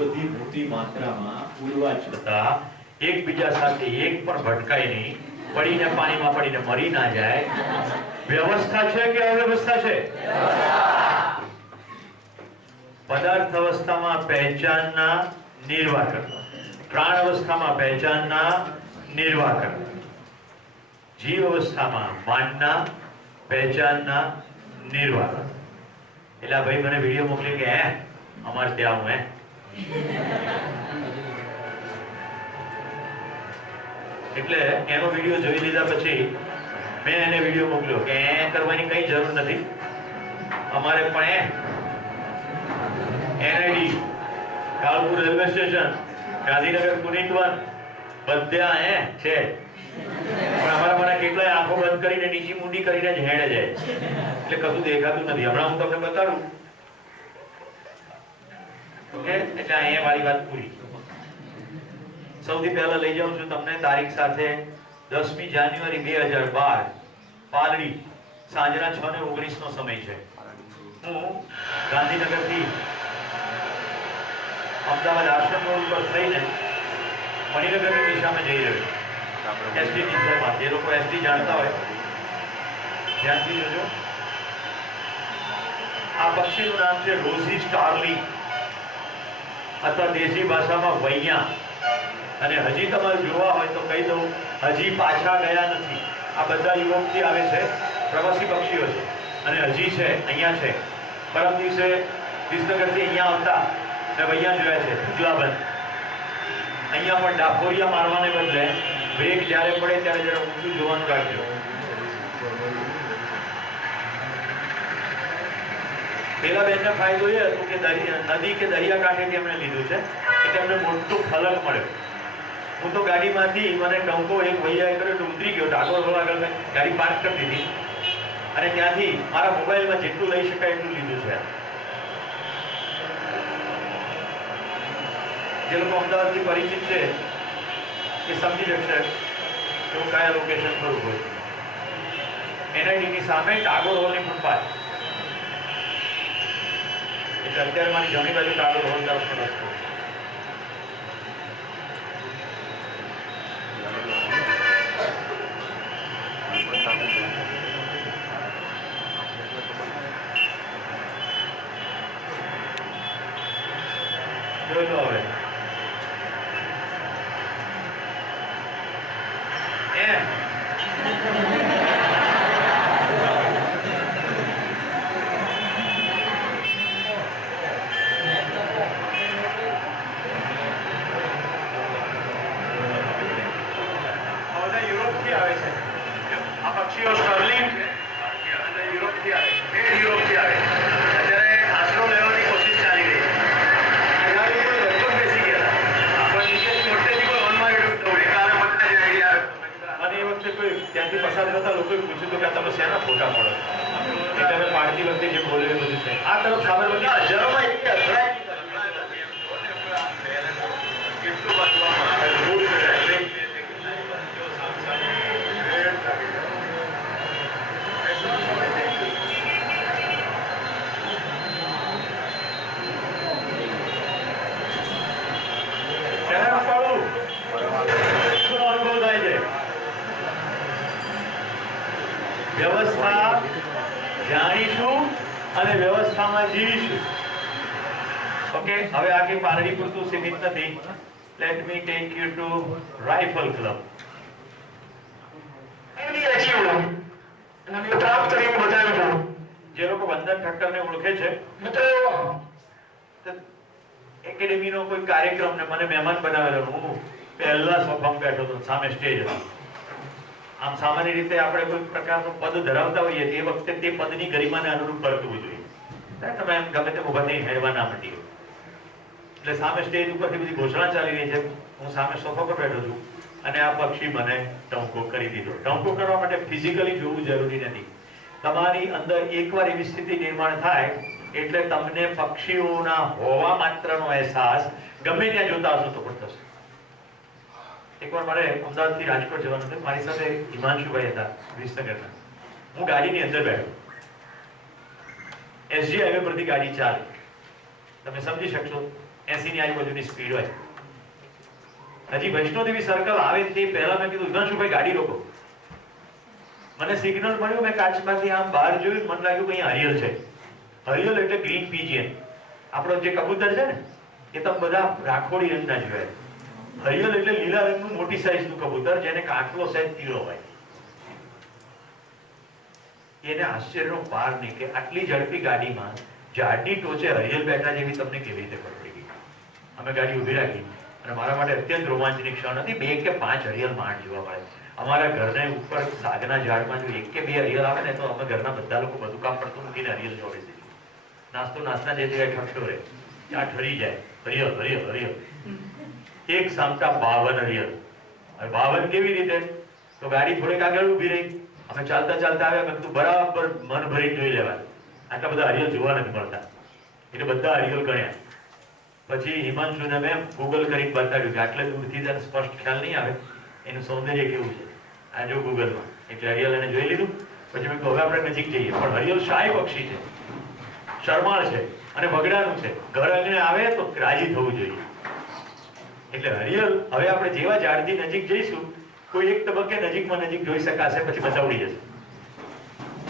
બધી મોટી માત્રામાં ઉડવા છતાં એકબીજા સાથે એક પણ ભટકાય નહીં, પડીને પાણીમાં પડીને મરી ના જાય. વ્યવસ્થા છે કે અવ્યવસ્થા છે? પદાર્થ અવસ્થામાં પહેચાનના નિર્વાહ કરવા, પ્રાણ અવસ્થામાં પહેચાનના નિર્વાહ કરવા, જીવ અવસ્થામાં માનના પહેચાનના નિર્વાહ કરવા. એટલે આ ભાઈ મને વિડીયો મોકલી કે અમારે ત્યાં હું એટલે એનો વિડીયો જોઈ લીધા પછી મેં એને વિડીયો મોકલ્યો કે કરવાની કઈ જરૂર નથી. અમારે પણ NID, કાળપુર railway station, Gandhinagar Punitvan બધા છે. પણ અમારા મને કેટલાય આંખો બંધ કરીને નીચી મૂંડી કરીને જ હેડે જાય, એટલે કશું દેખાતું નથી. હમણાં હું તમને બતાડું. ઓકે, એટલે અહીંયા મારી વાત પૂરી. સૌથી પહેલા લઈ જાઉં છું તમને તારીખ સાથે 10મી જાન્યુઆરી 2012, પાલડી, સાંજના 6:19 નો સમય છે. હું ગાંધીનગરથી અમદાવાદ આશ્રમ રોડ પર થઈને મણિનગરની દિશામાં જઈ રહ્યો છું. એસટી દિશામાં. જે લોકો એસટી જાણતા હોય ધ્યાનથી જોજો. આ પક્ષીનું નામ છે રોઝી સ્ટારલિંગ અથવા દેશી ભાષામાં વૈયા. અને હજી તમારે જોવા હોય તો કહી દઉં, હજી પાછા ગયા નથી. આ બધા યુરોપથી આવે છે, પ્રવાસી પક્ષીઓ છે અને હજી છે, અહીંયા છે. પરમ દિવસે વિસનગરથી અહીંયા આવતા મેં વૈયા જોયા છે, ભૂજલાબંધ. અહીંયા પણ ડાકોરિયા મારવાને બદલે બ્રેક જ્યારે પડે ત્યારે જરા ઊંચું જોવાનું રાખજો. પેલા બેનને ફાયદો એ હતો કે નદી કે દરિયા કાંઠેથી એમણે લીધું છે એટલે એમને મોટું ફલક મળ્યો. હું તો ગાડીમાંથી મને ટંકો એક વૈયાએ કર્યો તો ઉતરી ગયો. ડાકોર રોડ આગળ ગાડી પાર્ક કરી દીધી અને ત્યાંથી મારા મોબાઈલમાં જેટલું લઈ શકાય એટલું લીધું છે. જે લોકો અમદાવાદથી પરિચિત છે એ સમજી શકશે કે હું કયા લોકેશન પર ઉભો છું. NID ની સામે ટાગોર હોલની ફૂટપાથ. એટલે અત્યારે મારી જમણી બાજુ ટાગોર હોલ તરફનો રસ્તો. જોઈ લો હવે પક્ષીઓ સ્ટર્લિંગ અને યુરોપથી આવે, યુરોપથી આવે. અત્યારે આશરો લેવાની કોશિશ ચાલી રહી છે. ત્યારે કોઈ લગભગ બેસી ગયા હતા, પણ નીચેથી મોટેથી કોઈ ઓન મારી દોડે કાલે મોટા જે આઈડિયા. અને એ વખતે કોઈ ત્યાંથી પસાર થતા લોકોએ પૂછ્યું કે આ તમે શેના ફોટા પડો એટલે અમે પાડતી વખતે જે બોલે એ બધું છે. આ તરફ સાબરમતી હજારોમાં એટલી અથડાય કેટલું વાંચવામાં આવે રોડ વ્યવસ્થા જાણીશું અને વ્યવસ્થામાં જીવીશું. ઓકે, હવે આગે પારડી પૂરતું સીમિત નથી. Let me take you to rifle club. જે લોકો વંદન ઠક્કરને ઓળખે છે, એકેડેમીનો કોઈ કાર્યક્રમ ને મને મહેમાન બનાવેલો. હું પહેલા સોફામાં બેઠો હતો, સામે સ્ટેજ હતો. આમ સામાન્ય રીતે આપણે કોઈ પ્રકારનું પદ ધરાવતા હોઈએ તે વખતે તે પદની ગરિમાને અનુરૂપ વર્તવું જોઈએ. તમે એમ ગમે તેમ ઉભા થઈને હેડવા ના માંડીએ. એટલે સામે સ્ટેજ ઉપરથી બધી ઘોષણા ચાલી રહી છે, હું સામે સોફા પર બેઠો છું અને આ પક્ષી મને ટંકો કરી દીધો. ટંકો કરવા માટે ફિઝિકલી જોવું જરૂરી નથી. તમારી અંદર એકવાર એવી સ્થિતિ નિર્માણ થાય એટલે તમને પક્ષીઓના હોવા માત્રનો અહેસાસ ગમે ત્યાં જોતા હશો તો પણ થશે. એકવાર મારે અમદાવાદથી રાજકોટ જવાનું હતું. મારી સાથે હિમાંશુભાઈ હતા વિસનગરના. હું ગાડીની અંદર બેઠો. એસજી હાઈવે પરથી ગાડી ચાલે, તમે સમજી શકશો 80 ની આજુબાજુની સ્પીડ હોય. હજી વૈષ્ણોદેવી સર્કલ આવે તે પહેલા મેં કીધું હિમાંશુભાઈ ગાડી રોકો. મને સિગ્નલ મળ્યું, મેં કાચમાંથી આમ બહાર જોયું, મને લાગ્યું કે અહીંયા હરિયલ છે. હરિયલ એટલે ગ્રીન પીજીએન, આપણો જે કબૂતર છે ને એ તમે બધા રાખોડી રંગના જોયા. હરિયલ એટલે લીલા રંગનું મોટી સાઈઝનું કબૂતર જેને કાંકરો સહેજ તીરો હોય. એને આશ્ચર્યનો પાર નહીં કે આટલી ઝડપી ગાડીમાં ઝાડની ટોચે હરિયલ બેઠા જેવી તમને કેવી રીતે પડી ગઈ. અમે ગાડી ઊભી રાખી અને મારા માટે અત્યંત રોમાંચની ક્ષણ હતી. 2 કે 5 હરિયલ માંડ જોવા મળે. અમારા ઘરને ઉપર સાગના ઝાડમાં જો 1 કે 2 હરિયલ આવે ને તો અમે ઘરના બધા લોકો બધું કામ પડતું મૂકીને હરિયલ જોડે છે. નાસ્તો નાસ્તા જે જગ્યાએ ઠકતો રહે ત્યાં ઠરી જાય. હરિયલ હરિયલ હરિયલ એક સામટા 52 હરિયલ. હવે 52 કેવી રીતે? તો ગાડી થોડીક આગળ ઊભી રહી, અમે ચાલતા ચાલતા આવ્યા. મેં કીધું બરાબર મન ભરી જોઈ લેવા, આટલા બધા હરિયલ જોવા નથી મળતા. એટલે બધા હરિયલ ગણ્યા. પછી હિમાંશુને મેં ગૂગલ કરીને બતાવ્યું કે આટલે દૂરથી તેને સ્પષ્ટ ખ્યાલ નહીં આવે એનું સૌંદર્ય કેવું છે. આ જો ગૂગલમાં, એટલે હરિયલ એને જોઈ લીધું. પછી મેં કહ્યું હવે આપણે નજીક જઈએ. પણ હરિયલ શાહી પક્ષી છે, શરમાળ છે અને બગડાનું છે. ઘર આંગણે આવે તો રાજી થવું જોઈએ. એટલે હરિયલ હવે આપણે જેવા ઝાડથી નજીક જઈશું કોઈ એક તબક્કે નજીકમાં નજીક જોઈ શકાશે, પછી બચાવડી જશે.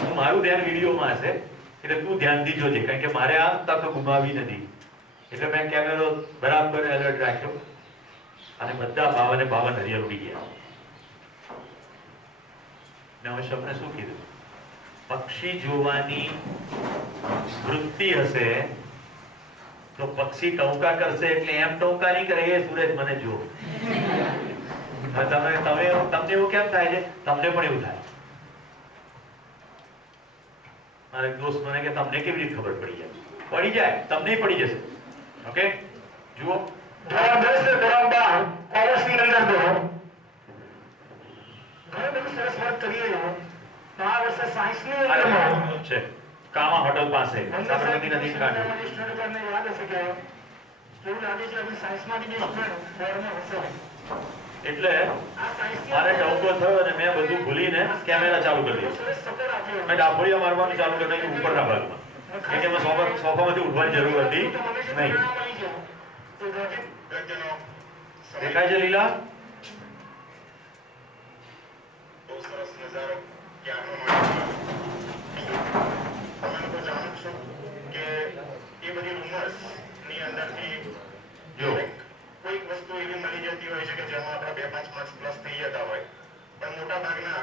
હું મારું ધ્યાન વિડીયોમાં હશે એટલે તું ધ્યાનથી જોજે, કારણ કે મારે આ તક ગુમાવી નથી. એટલે મેં કેમેરો બરાબર એલર્ટ રાખ્યો અને બધા 52 હરિયલ ઉડી ગયા. ને હવે તમને શું કીધું? પક્ષી જોવાની વૃત્તિ હશે તો પક્ષી ટૌકા કરશે એટલે એમ ટૌકા નહીં કરે, એ સૂરજ મને જો. તમને એવું કેમ થાય છે? તમને પણ એવું થાય. મારે દોસ્ત મને કે તમને કેવી રીતે ખબર પડી જાય? પડી જાય, તમને પડી જશે. ઓકે, જુઓ છે કામા હોટલ પાસે સાબરમતી નદી કાંઠે. એટલે મારે ટવકો થયો અને મેં બધું ભૂલીને કેમેરા ચાલુ કરી દીધો. મેં ડાફોડિયા મારવાનું ચાલુ કરી દીધું ઉપરના ભાગમાં, એટલે એમાં સોફામાંથી ઉઠવાની જરૂર હતી નહીં. દેખાય છે લીલા? કોઈક વસ્તુ એવી મળી જતી હોય છે કે જેમાં આપણે 2-5 માર્ક્સ પ્લસ થઈ જતા હોય, પણ મોટા ભાગના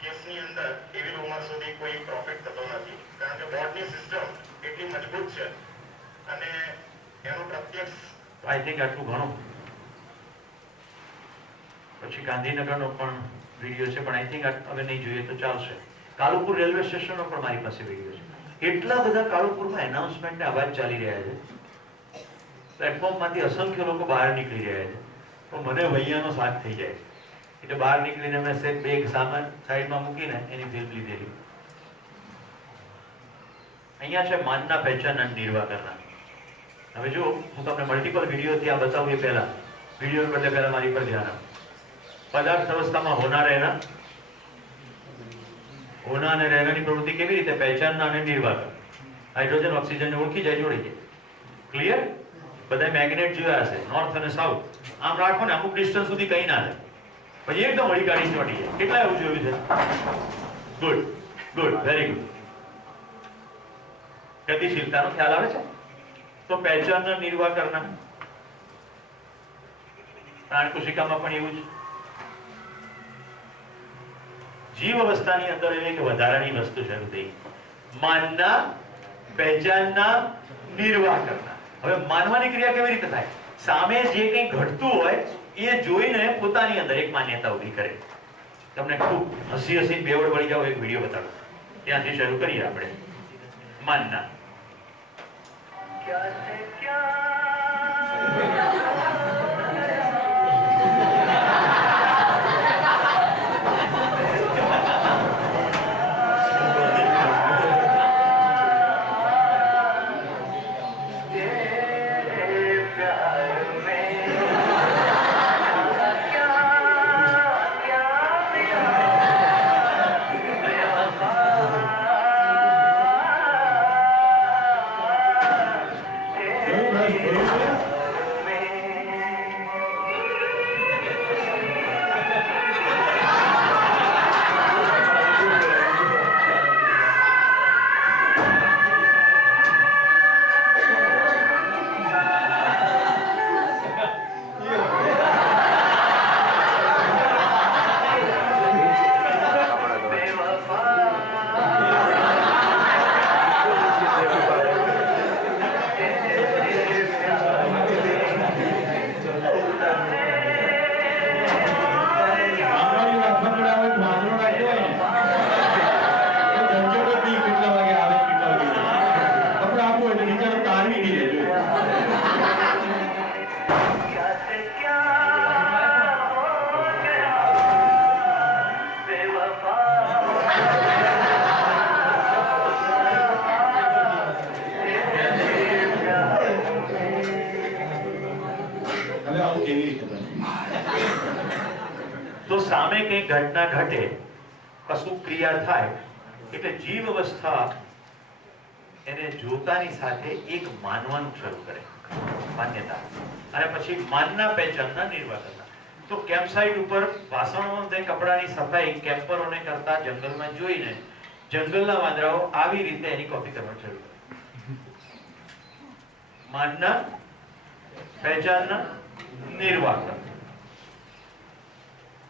કેસની અંદર એવી ઉંમર સુધી કોઈ પ્રોફિટ થતો નથી, કારણ કે બોર્ડની સિસ્ટમ એટલી મજબૂત છે અને એનું પ્રત્યક્ષ આઈ થિંક આટલું ઘણું. પછી ગાંધીનગરનો પણ વિડીયો છે, પણ આઈ થિંક હવે નહીં જોઈએ તો ચાલશે. કાલુપુર રેલવે સ્ટેશનનો પણ મારી પાસે વિડીયો છે. એટલા બધા કાલુપુરમાં એનાઉન્સમેન્ટના અવાજ ચાલી રહ્યા છે, પ્લેટફોર્મમાંથી અસંખ્ય લોકો બહાર નીકળી રહ્યા છે, તો મને વૈયાનો શાક થઈ જાય. એટલે બહાર નીકળીને મેં સેટ બેગ સામાન સાઈડમાં મૂકીને એની ફિલ્મ લીધેલી. અહીંયા છે માનના પહેચાનના નિર્વાહ કરનાર. હવે જો હું તમને મલ્ટિપલ વિડીયોથી આ બતાવું એ પહેલા વિડીયો બદલે પહેલા મારી પર ધ્યાન આપો. પદાર્થ અવસ્થામાં હોના રહેના, હોના અને રહેનાની પ્રવૃત્તિ કેવી રીતે પહેચાનના અને નિર્વાહ કર. હાઇડ્રોજન ઓક્સિજનને ઓળખી જાય, જોડી જાય. ક્લિયર? બધા મેગ્નેટ જોયા હશે, નોર્થ અને સાઉથ. આમ રાખો ને, અમુક ડિસ્ટન્સ સુધી કઈ ના થાય, પછી એકદમ વળી કાઢી ચોટી જાય. કેટલા એવું જોયું છે? Good good, very good. ગતિશીલતાનો ખ્યાલ આવે છે? તો પહેચાનના નિર્વાહ કરના. પ્રાણકોશિકામાં પણ એવું છે. જીવ અવસ્થાની અંદર એક વધારાની વસ્તુ શરૂ થઈ, માનના પહેચાનના નિર્વાહ કરના. હવે માનવાની ક્રિયા કેવી રીતે થાય? સામે જે કંઈ ઘટતું હોય એ જોઈને પોતાની અંદર એક માન્યતા ઉભી કરે. તમને ખૂબ હસી હસી બેવડ વળી જાવ, એક વિડીયો બતાવો. ત્યાંથી શરૂ કરીએ આપણે. માનના તો સામે કઈ ઘટના ઘટે, કશું ક્રિયા થાય એટલે જીવ અવસ્થા એને જોતાની સાથે એક માનવાનું શરૂ કરે, માન્યતા. અને પછી માનના પહેચાનના નિર્વાહ કરતા. તો કેમ્પસાઇટ ઉપર વાસણો અને કપડાની સફાઈ કેમ્પરોને કરતા જંગલમાં જોઈને જંગલના વાંદરાઓ આવી રીતે એની કોપી કરવાનું શરૂ કરે. માનના પહેચાનના નિર્વાહ કરતા.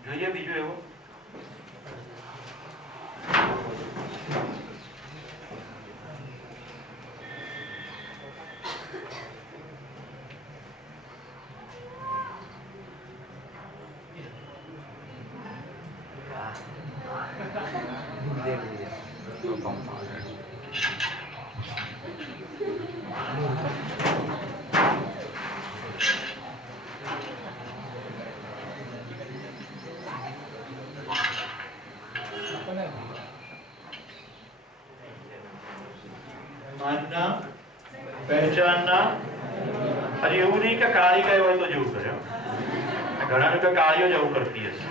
જોઈએ બીજું એવું? માનના પહેચાનના. હજી એવું નહીં કે કાળી ગાય હોય તો જેવું કરે. ઘણા લોકો કાળીઓ જ એવું કરતી હશે,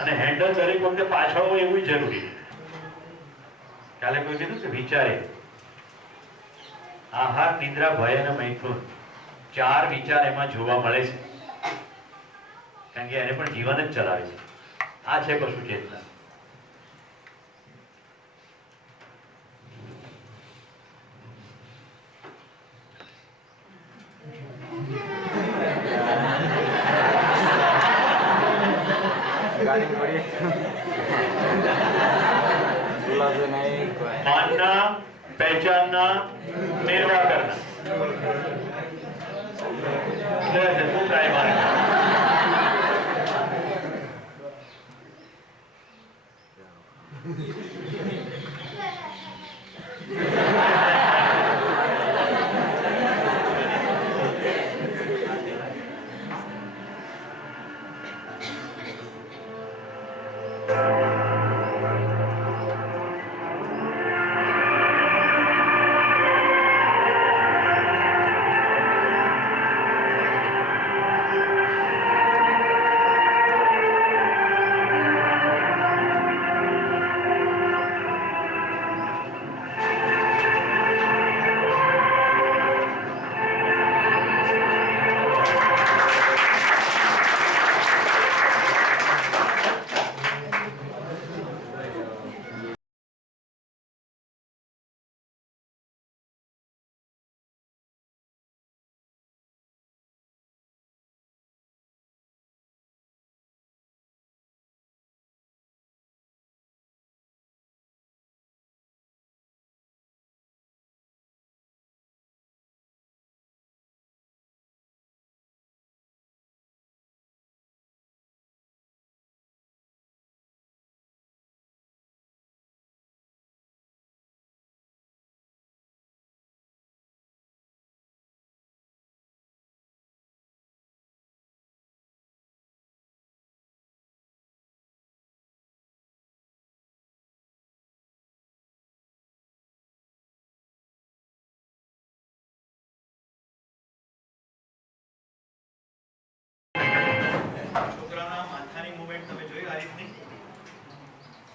અને હેન્ડલ દરેક વખતે પાછળ હોય એવું જરૂરી. કાલે કોઈ કીધું કે વિચારે આહાર, નિદ્રા, ભય અને મૈથુન 4 વિચાર એમાં જોવા મળે છે, કારણ કે એને પણ જીવન જ ચલાવે છે. આ છે પશુ ચેતના. मानना, पहचानना, निर्वाह करना.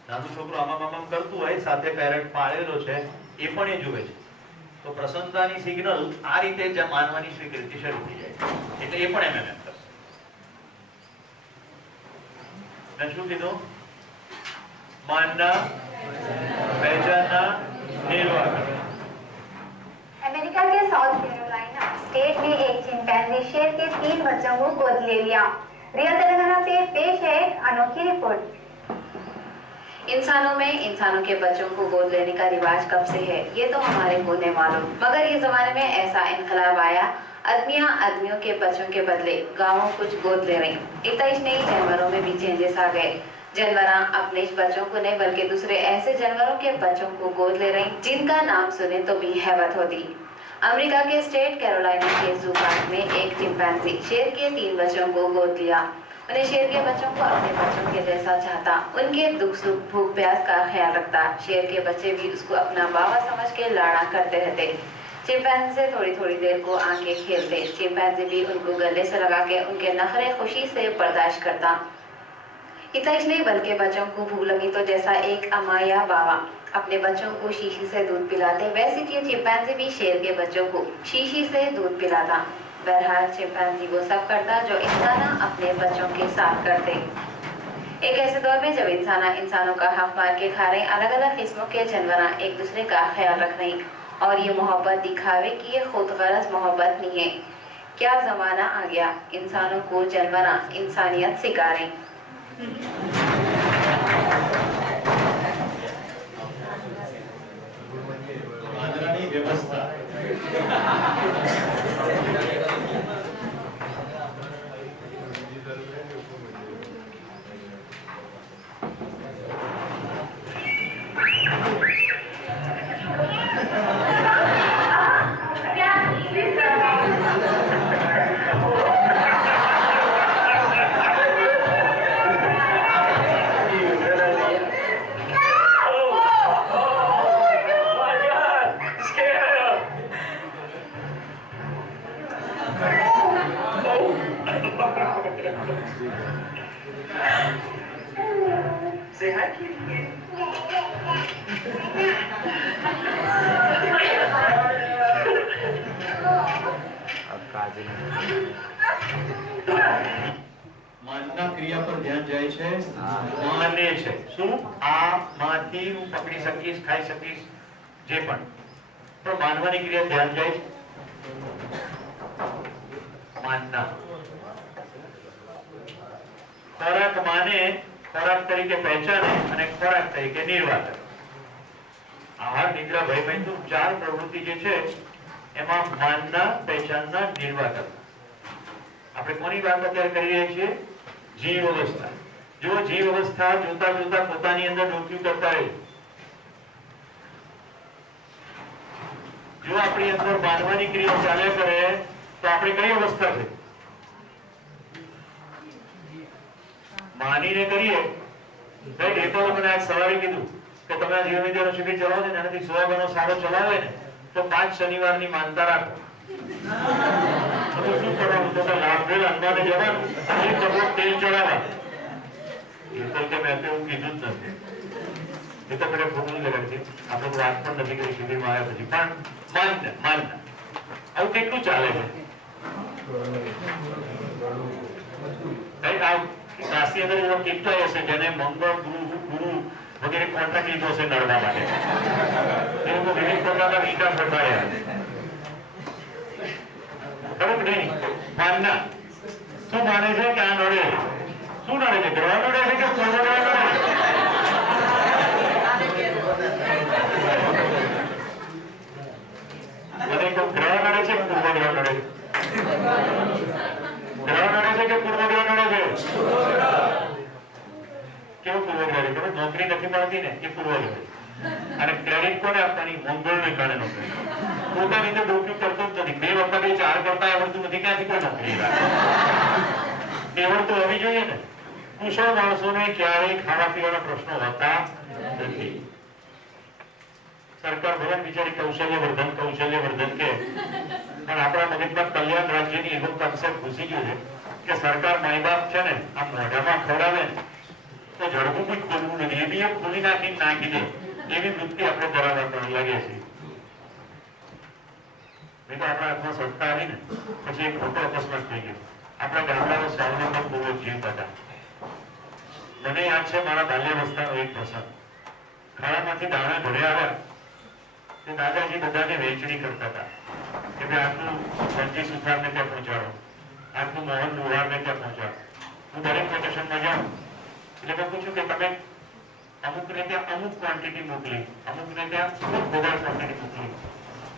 નાનું છોકરું આમાં કરતું હોય, સાથે પેરેન્ટ પાળેલો છે, એ પણ એ જુએ છે. તો પ્રસન્નતાની સિગ્નલ આ રીતે જ માનવાની સ્વીકૃતિ શરૂ થઈ જાય, એટલે એ પણ MMM કરશે. મેં શું કીધું? માનના, पहचानना, निर्वाह करना। अमेरिका के साउथ कैरोलिना स्टेट में एक चिंपैंजी शेर के 3 बच्चों को गोद ले लिया। रिया तेलंगाना से पेश है एक अनोखी रिपोर्ट। इंसानों में इंसानों के बच्चों को गोद लेने का रिवाज कब से है ये तो हमारे को नहीं मालूम, मगर ये जमाने में ऐसा इनकलाब आया, आदमियां आदमियों के बच्चों के बदले गांवों कुछ गोद ले रही। इतना ही नहीं, जानवरों में भी चेंजेस आ गए। जानवर अपने बच्चों को नहीं बल्कि दूसरे ऐसे जानवरों के बच्चों को गोद ले रही जिनका नाम सुने तो भी हैबत होती। अमेरिका के स्टेट कैरोलिना के जू पार्क में एक चिंपैंजी शेर के 3 बच्चों को गोद लिया। उन्हें शेर के बच्चों को अपने बच्चों के जैसा चाहता, उनके दुख सुख भूख प्यास का ख्याल रखता। शेर के बच्चे भी उसको अपना बाबा समझ के लाड़ा करते रहते। चिंपैंजी से थोड़ी थोड़ी देर को आके खेलते। चिंपैंजी भी उनको गले से लगा के उनके नखरे खुशी से बर्दाश्त करता। इतना ही नहीं बल्कि बच्चों को भूख लगी तो जैसा एक अम्मा या बाबा अपने बच्चों को शीशी से दूध पिलाते, वैसे ही चिंपैंजी भी शेर के बच्चों को शीशी से दूध पिलाता। बहरहाल चिंपैंजी वो सब करता जो इंसान अपने बच्चों के साथ करते। एक ऐसे दौर में जब इंसानों का हक मार के खा रहे, अलग अलग किस्मों के जानवर एक दूसरे का ख्याल रख रहे, और ये मोहब्बत दिखावे की ये खुद गरज मोहब्बत नहीं है। क्या जमाना आ गया, इंसानों को जानवर इंसानियत सिखा रहे। આદરાની વ્યવસ્થા Say hi, kitty. માનના ક્રિયા પર ધ્યાન જાય છે, માને છે શું આ માંથી હું પકડી શકીશ, ખાઈ શકીશ, જે પણ, પણ માનવાની ક્રિયા ધ્યાન જાય છે. માનના ખોરાક માને, ખોરાક તરીકે પહેચાને અને ખોરાક તરીકે નિર્વાહ કરે. આહાર, નિદ્રા, ભય, મૈથુન 4 પ્રવૃત્તિ જે છે એમાં માનના, પહેચાનના, નિર્વાહ કરતા. આપણે કોની વાત અત્યારે કરી રહ્યા છીએ? જીવ અવસ્થા. જો જીવ અવસ્થા જોતા જોતા પોતાની અંદર ડોક્યુ કરતા રહે, જો આપણી અંદર માનવાની ક્રિયા ચાલ્યા કરે તો આપણે કઈ અવસ્થા છે? માનીને કરીએ. એ તો મને આજ સવારે કીધું કે તમે જીવ વિદ્યાનો શિબિર ચલાવો ને એનાથી 100 ગણો સારો ચલાવે ને તો 5 શનિવારની માનતા રાખો. શું કરવાનું? તો લાભેલ અંબાને જવાનું, 1 કરોડ તેલ ચડાવવા. એ તો કે મેં તો એવું કીધું જ નથી. એ તો મને ખોટું લગાડશે. આપણે તો વાત પણ નથી કરી શિબિરમાં આવ્યા પછી. પણ માનતા આવું કેટલું ચાલે છે? કાશી અંદર એવા કેટલા હશે જેને મંગળ, ગુરુ વગેરે કોન્ટ્રાક્ટ લીધો હશે નડવા માટે. એ લોકો વિવિધ પ્રકારના વિકાસ બતાવ્યા. ખબર નહીં માનના શું માને છે કે આ નડે? શું નડે છે? ગ્રહ નડે છે કે પૂર્વગ્રહ નડે છે? મને કોઈ ગ્રહ નડે છે કે પૂર્વગ્રહ નડે છે? ગ્રહ નડે છે કે પૂર્વગ્રહ નડે છે? કેવું પૂર્વગ્રહ? ખબર નોકરી નથી મળતી ને એ પૂર્વગ્રહ. અને ક્રેડિટ કોને આપવાની? મંગળને કારણે નોકરી. પોતાની રીતે ડોક્યુ કરતો જ નથી. 2 વખત 4 કરતા આવડતું નથી, ક્યાંથી કોઈ નોકરી આવડ તો હોવી જોઈએ ને. કુશળ માણસોને ક્યારેય ખાવા પીવાના પ્રશ્નો હોતા નથી. સરકાર ભલે બિચારી કૌશલ્યવર્ધન કે પણ આપણા મગજમાં કલ્યાણ રાજ્યની એવો કન્સેપ્ટ ઘૂસી ગયો છે કે સરકાર માય બાપ છે ને આ મોઢામાં ખવડાવે તો જડબું બી ખોલવું નથી, એ બી એમ ખોલી નાખી દે એવી વૃત્તિ આપણે ધરાવવા લાગે છે. નહીં તો આપણા હાથમાં સત્તા આવી ને પછી એક મોટો અકસ્માત થઈ ગયો. આપણા ગામડાનો સ્વાવલંબન બહુ જ જીવતા હતા. મને યાદ છે મારા બાલ્યાવસ્થાનો એક પ્રસંગ. ખાડામાંથી દાણા ઘરે આવ્યા તે દાદાજી બધાને વહેંચણી કરતા હતા કે ભાઈ આટલું ધનજી સુથારને ત્યાં પહોંચાડો, આટલું મોહન લુહારને ત્યાં પહોંચાડો. હું દરેક વેકેશનમાં જાઉં એટલે મેં પૂછ્યું કે તમે અમુકને ત્યાં અમુક ક્વોન્ટિટી મોકલી, અમુકને ત્યાં ખૂબ વધારે ક્વોન્ટિટી મોકલી,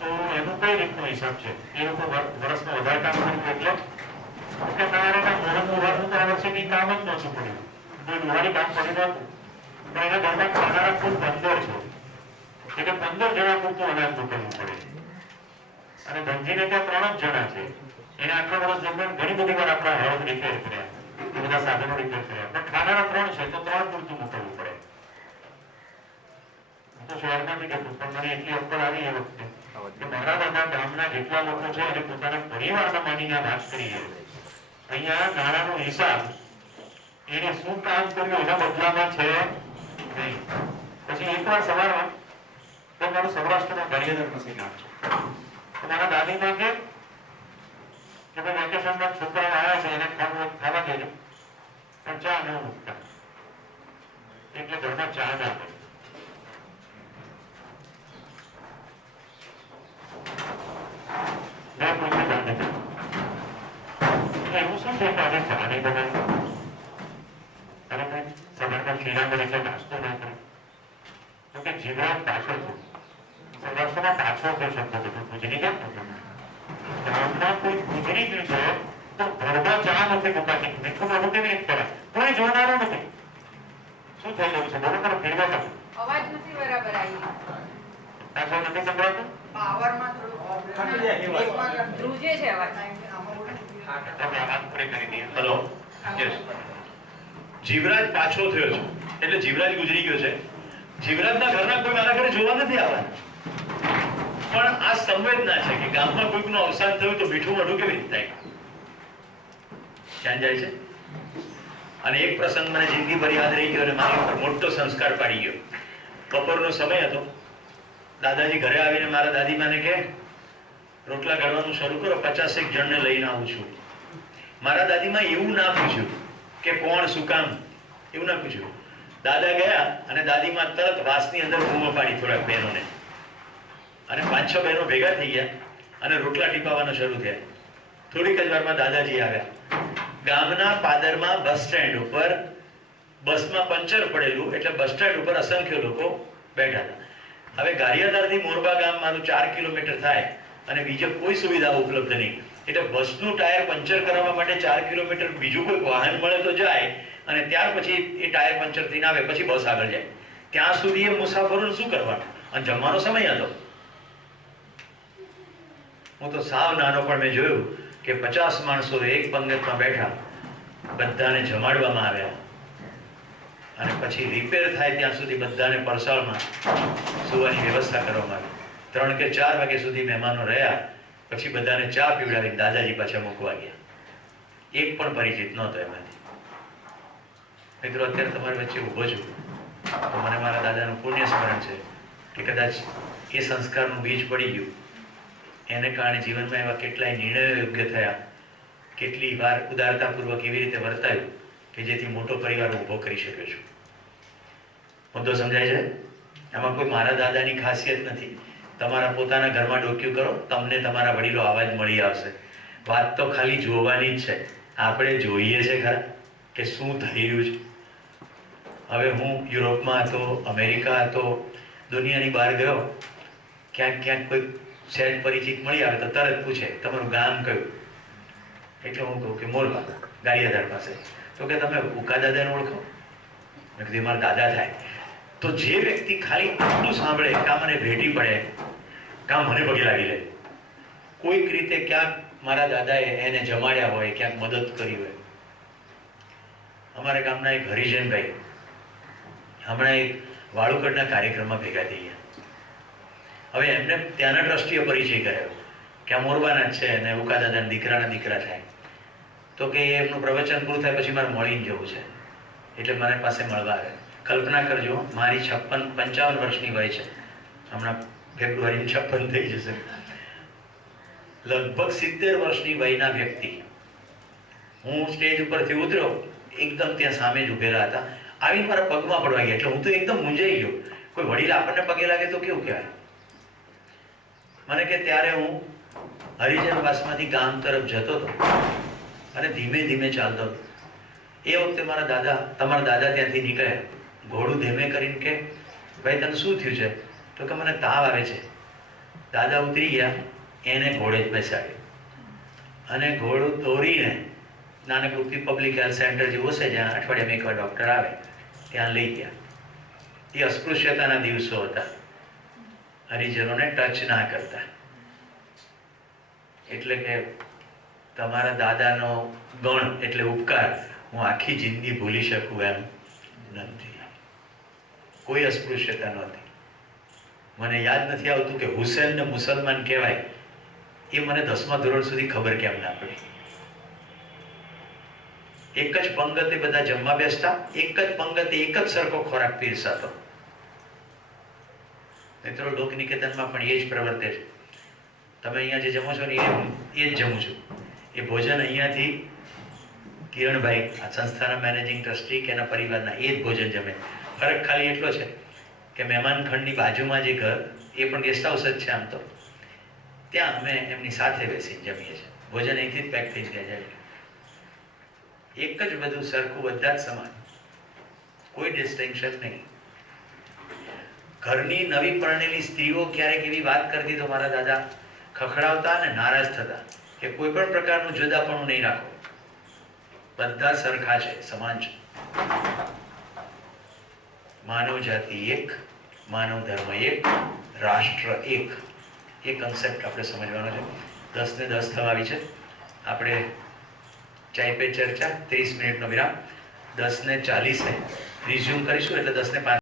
તો એનું કઈ રીતનો હિસાબ છે? એ લોકો વર્ષમાં વધારે કામ કર્યું એટલે તમારે મોહન લુહારનું તો આ વર્ષે કંઈ કામ જ નહોતું પડ્યું, કોઈ લુહારી કામ પડી નહોતું, પણ એના ઘરમાં ખાનારા કુલ 15 છે, એટલે 15 જણા પૂરતું અનાજ મોકલવું પડે. અને ધનજીને ત્યાં 3 જ જણા છે, એને આખા વર્ષ દરમિયાન ઘણી બધી વાર આપણા હેલ્થ રિપેર કર્યા, એ બધા સાધનો રિપેર કર્યા, પણ ખાનારા 3 છે તો 3 પૂરતું મોકલવું પડે. હું તો શહેરમાંથી કહેતું, પણ મને એટલી અક્કલ આવી એ વખતે કે મારા બધા ગામના જેટલા લોકો છે એને પોતાના પરિવારના માનીને વાત કરીએ. અહીંયા નાણાંનો હિસાબ એને શું કામ કર્યું એના બદલામાં છે નહીં. પછી એકવાર સવારમાં તો મારું સૌરાષ્ટ્રમાં ગારિયાધાર પાસે ગામ છે, તો મારા દાદીમાં કે ભાઈ વેકેશનમાં છોકરાઓ આવ્યા છે એને ખાવા દેજો, પણ ચા ન મૂકતા, એટલે ઘરમાં ચા ના મળે. મેં પૂછ્યું દાદાને એવું શું છે કે આજે ચા નહીં બનાવી, અને ભાઈ સવારમાં ખીરામાં એટલે નાસ્તો ના કરે, તો કે જીવરાજ પાછો છે, સૌરાષ્ટ્રમાં પાછો છે શબ્દ બધું ગુજરી કેમ થતું? ગામમાં કોઈ ગુજરી ગયું છે તો ઘરમાં ચા નથી મુકાતી, મીઠું મોઢું કેવી રીતે કરે? કોઈ જોનારું નથી. શું થઈ ગયું છે? બરોબર ફીડબેક આપો. અવાજ નથી બરાબર આવી, પાછો નથી સંભળાતો? પાવરમાં થોડું ધ્રુજે છે અવાજ. તમે આ વાત પૂરી કરી દઈએ. Hello, yes. જીવરાજ પાછો થયો છે એટલે જીવરાજ ગુજરી ગયો છે. જીવરાજના ઘરના કોઈ મારા ઘરે જોવા નથી આવવાના, પણ આ સંવેદના છે કે ગામમાં કોઈકનું અવસાન થયું તો મીઠું મોઢું કેવી રીતે થાય? ધ્યાન જાય છે. અને એક પ્રસંગ મને જિંદગીભર યાદ રહી ગયો અને મારા ઉપર મોટો સંસ્કાર પાડી ગયો. બપોરનો સમય હતો, દાદાજી ઘરે આવીને મારા દાદીમાને કહે રોટલા ઘડવાનું શરૂ કરો, 50 જણને લઈને આવું છું. મારા દાદીમાં એવું ના પૂછ્યું કે કોણ શું કામ, એવું ના પૂછ્યું. દાદા ગયા અને દાદીમાં તરત વાસની અંદર બૂમો પાડી થોડાક બહેનોને, અને 5-6 બહેનો ભેગા થઈ ગયા અને રોટલા ટીપાવવાના શરૂ થયા. થોડીક જ વારમાં દાદાજી આવ્યા. ગામના પાદરમાં બસ સ્ટેન્ડ ઉપર બસમાં પંચર પડેલું એટલે બસ સ્ટેન્ડ ઉપર અસંખ્ય લોકો બેઠા હતા. હવે ગારિયાધારથી મોરબા ગામ મારું 4 કિલોમીટર થાય અને બીજે કોઈ સુવિધા ઉપલબ્ધ નહીં, એટલે બસનું ટાયર પંચર કરાવવા માટે 4 કિલોમીટર બીજું કોઈ વાહન મળે તો જાય, અને ત્યાર પછી એ ટાયર પંચર થઈને આવે પછી બસ આગળ જાય. ત્યાં સુધી એ મુસાફરોને શું કરવાનું? અને જમવાનો સમય હતો. હું તો સાવ નાનો પણ મેં જોયું કે 50 માણસો એક પંગતમાં બેઠા, બધાને જમાડવામાં આવ્યા, અને પછી રિપેર થાય ત્યાં સુધી બધાને પરસાળમાં સુવાની વ્યવસ્થા કરવામાં આવી. 3 કે 4 વાગ્યા સુધી મહેમાનો રહ્યા, પછી બધાને ચા પીવડાવી દાદાજી પાછા મૂકવા ગયા. એક પણ પરિચિત નહોતો એમાંથી. મિત્રો, અત્યારે તમારી વચ્ચે ઊભો છું તો મને મારા દાદાનું પુણ્ય સ્મરણ છે કે કદાચ એ સંસ્કારનું બીજ પડી ગયું, એને કારણે જીવનમાં એવા કેટલાય નિર્ણયો યોગ્ય થયા, કેટલી વાર ઉદારતાપૂર્વક એવી રીતે વર્તાયું કે જેથી મોટો પરિવાર ઊભો કરી શક્યો છું. મુદ્દો સમજાય છે? આમાં કોઈ મારા દાદાની ખાસિયત નથી. તમારા પોતાના ઘરમાં ડોક્યું કરો, તમને તમારા વડીલો આવા જ મળી આવશે. વાત તો ખાલી જોવાની જ છે. આપણે જોઈએ છે ખરા કે શું થઈ રહ્યું છે. હવે હું યુરોપમાં હતો, અમેરિકા હતો, દુનિયાની બહાર ગયો, ક્યાંક કોઈ સહેજ પરિચિત મળી આવે તો તરત પૂછે તમારું ગામ કયું? એટલે હું કહું કે મોરબા, ગારિયાધાર પાસે. તો કે તમે ઉકા દાદાને ઓળખો? મેં કીધું મારા દાદા થાય. તો જે વ્યક્તિ ખાલી આટલું સાંભળે કાં મને ભેટી પડે, કાં મને પગે લાગી લે, કોઈક રીતે ક્યાંક મારા દાદાએ એને જમાડ્યા હોય, ક્યાંક મદદ કરી હોય. અમારા ગામના એક હરિજનભાઈ હમણાં એક વાળુકડના કાર્યક્રમમાં ભેગા થઈ ગયા. હવે એમને ત્યાંના ટ્રસ્ટીએ પરિચય કર્યો કે આ મોરબાના જ છે અને ઉકા દાદાના દીકરાના દીકરા થાય. તો કે એમનું પ્રવચન પૂરું થાય પછી મારે મળીને જવું છે. એટલે મારી પાસે મળવા આવે. કલ્પના કરજો, મારી 55 વર્ષની વય છે, હમણાં ફેબ્રુઆરીમાં 56 થઈ જશે. લગભગ 70 વર્ષની વયના વ્યક્તિ, હું સ્ટેજ ઉપરથી ઉતર્યો, એકદમ ત્યાં સામે જ ઉભેલા હતા, આવીને મારા પગમાં પડવા ગયા. એટલે હું તો એકદમ મૂંઝાઈ ગયો. કોઈ વડીલ આપણને પગે લાગે તો કેવું કહેવાય. મને કે ત્યારે હું હરિજનવાસમાંથી ગામ તરફ જતો હતો અને ધીમે ધીમે ચાલતો હતો. એ વખતે મારા દાદા, તમારા દાદા ત્યાંથી નીકળ્યા, ઘોડું ધીમે કરીને કે ભાઈ તને શું થયું છે? તો કે મને તાવ આવે છે. દાદા ઉતરી ગયા, એને ઘોડે જ બેસાડ્યો અને ઘોડું દોરીને નાનકડું પબ્લિક હેલ્થ સેન્ટર જેવું છે જ્યાં અઠવાડિયામાં એકવાર ડૉક્ટર આવે, ત્યાં લઈ ગયા. એ અસ્પૃશ્યતાના દિવસો હતા, હરિજનોને ટચ ના કરતા. એટલે કે તમારા દાદાનો ગણ એટલે ઉપકાર હું આખી જિંદગી ભૂલી શકું એમ નથી. કોઈ અસ્પૃશ્યતા નહોતી. મને યાદ નથી આવતું કે હુસેનને મુસલમાન કહેવાય, એ મને 10મા ધોરણ સુધી ખબર કેમ ના પડી. એક જ પંગતે બધા જમવા બેસતા, એક જ પંગતે એક જ સરખો ખોરાક પીરસાતો. મિત્રો, લોકનિકેતનમાં પણ એ જ પ્રવર્તે છે. તમે અહીંયા જે જમો છો ને એ જ જમું છું. એ ભોજન અહીંયાથી કિરણભાઈ, આ સંસ્થાના મેનેજિંગ ટ્રસ્ટી કે એના પરિવારના, એ જ ભોજન જમે. ફરક ખાલી એટલો છે કે મહેમાન ખંડની બાજુમાં જે ઘર, એ પણ ગેસ્ટ હાઉસ જ છે આમ તો, ત્યાં અમે એમની સાથે બેસીને જમીએ છીએ. ભોજન અહીંથી જ પેક થઈ જાય. એક જ બધું સરખું, બધા જ સમાન, કોઈ ડિસ્ટિંક્શન નહીં. ઘરની નવી પરણેલી સ્ત્રીઓ ક્યારેક એવી વાત કરતી તો મારા દાદા ખખડાવતા અને નારાજ થતા કે કોઈ પણ પ્રકારનું જુદાપણું નહીં રાખો, બધા સરખા છે, સમાન છે. માનવ જાતિ એક, માનવ ધર્મ એક, રાષ્ટ્ર એક. એ કન્સેપ્ટ આપણે સમજવાનો છે. 10 ને 10 થવા આવી છે. આપણે ચાય પે ચર્ચા 30 મિનિટનો વિરામ, 10 ને 40 રિઝ્યુમ કરીશું, એટલે 10 ને 5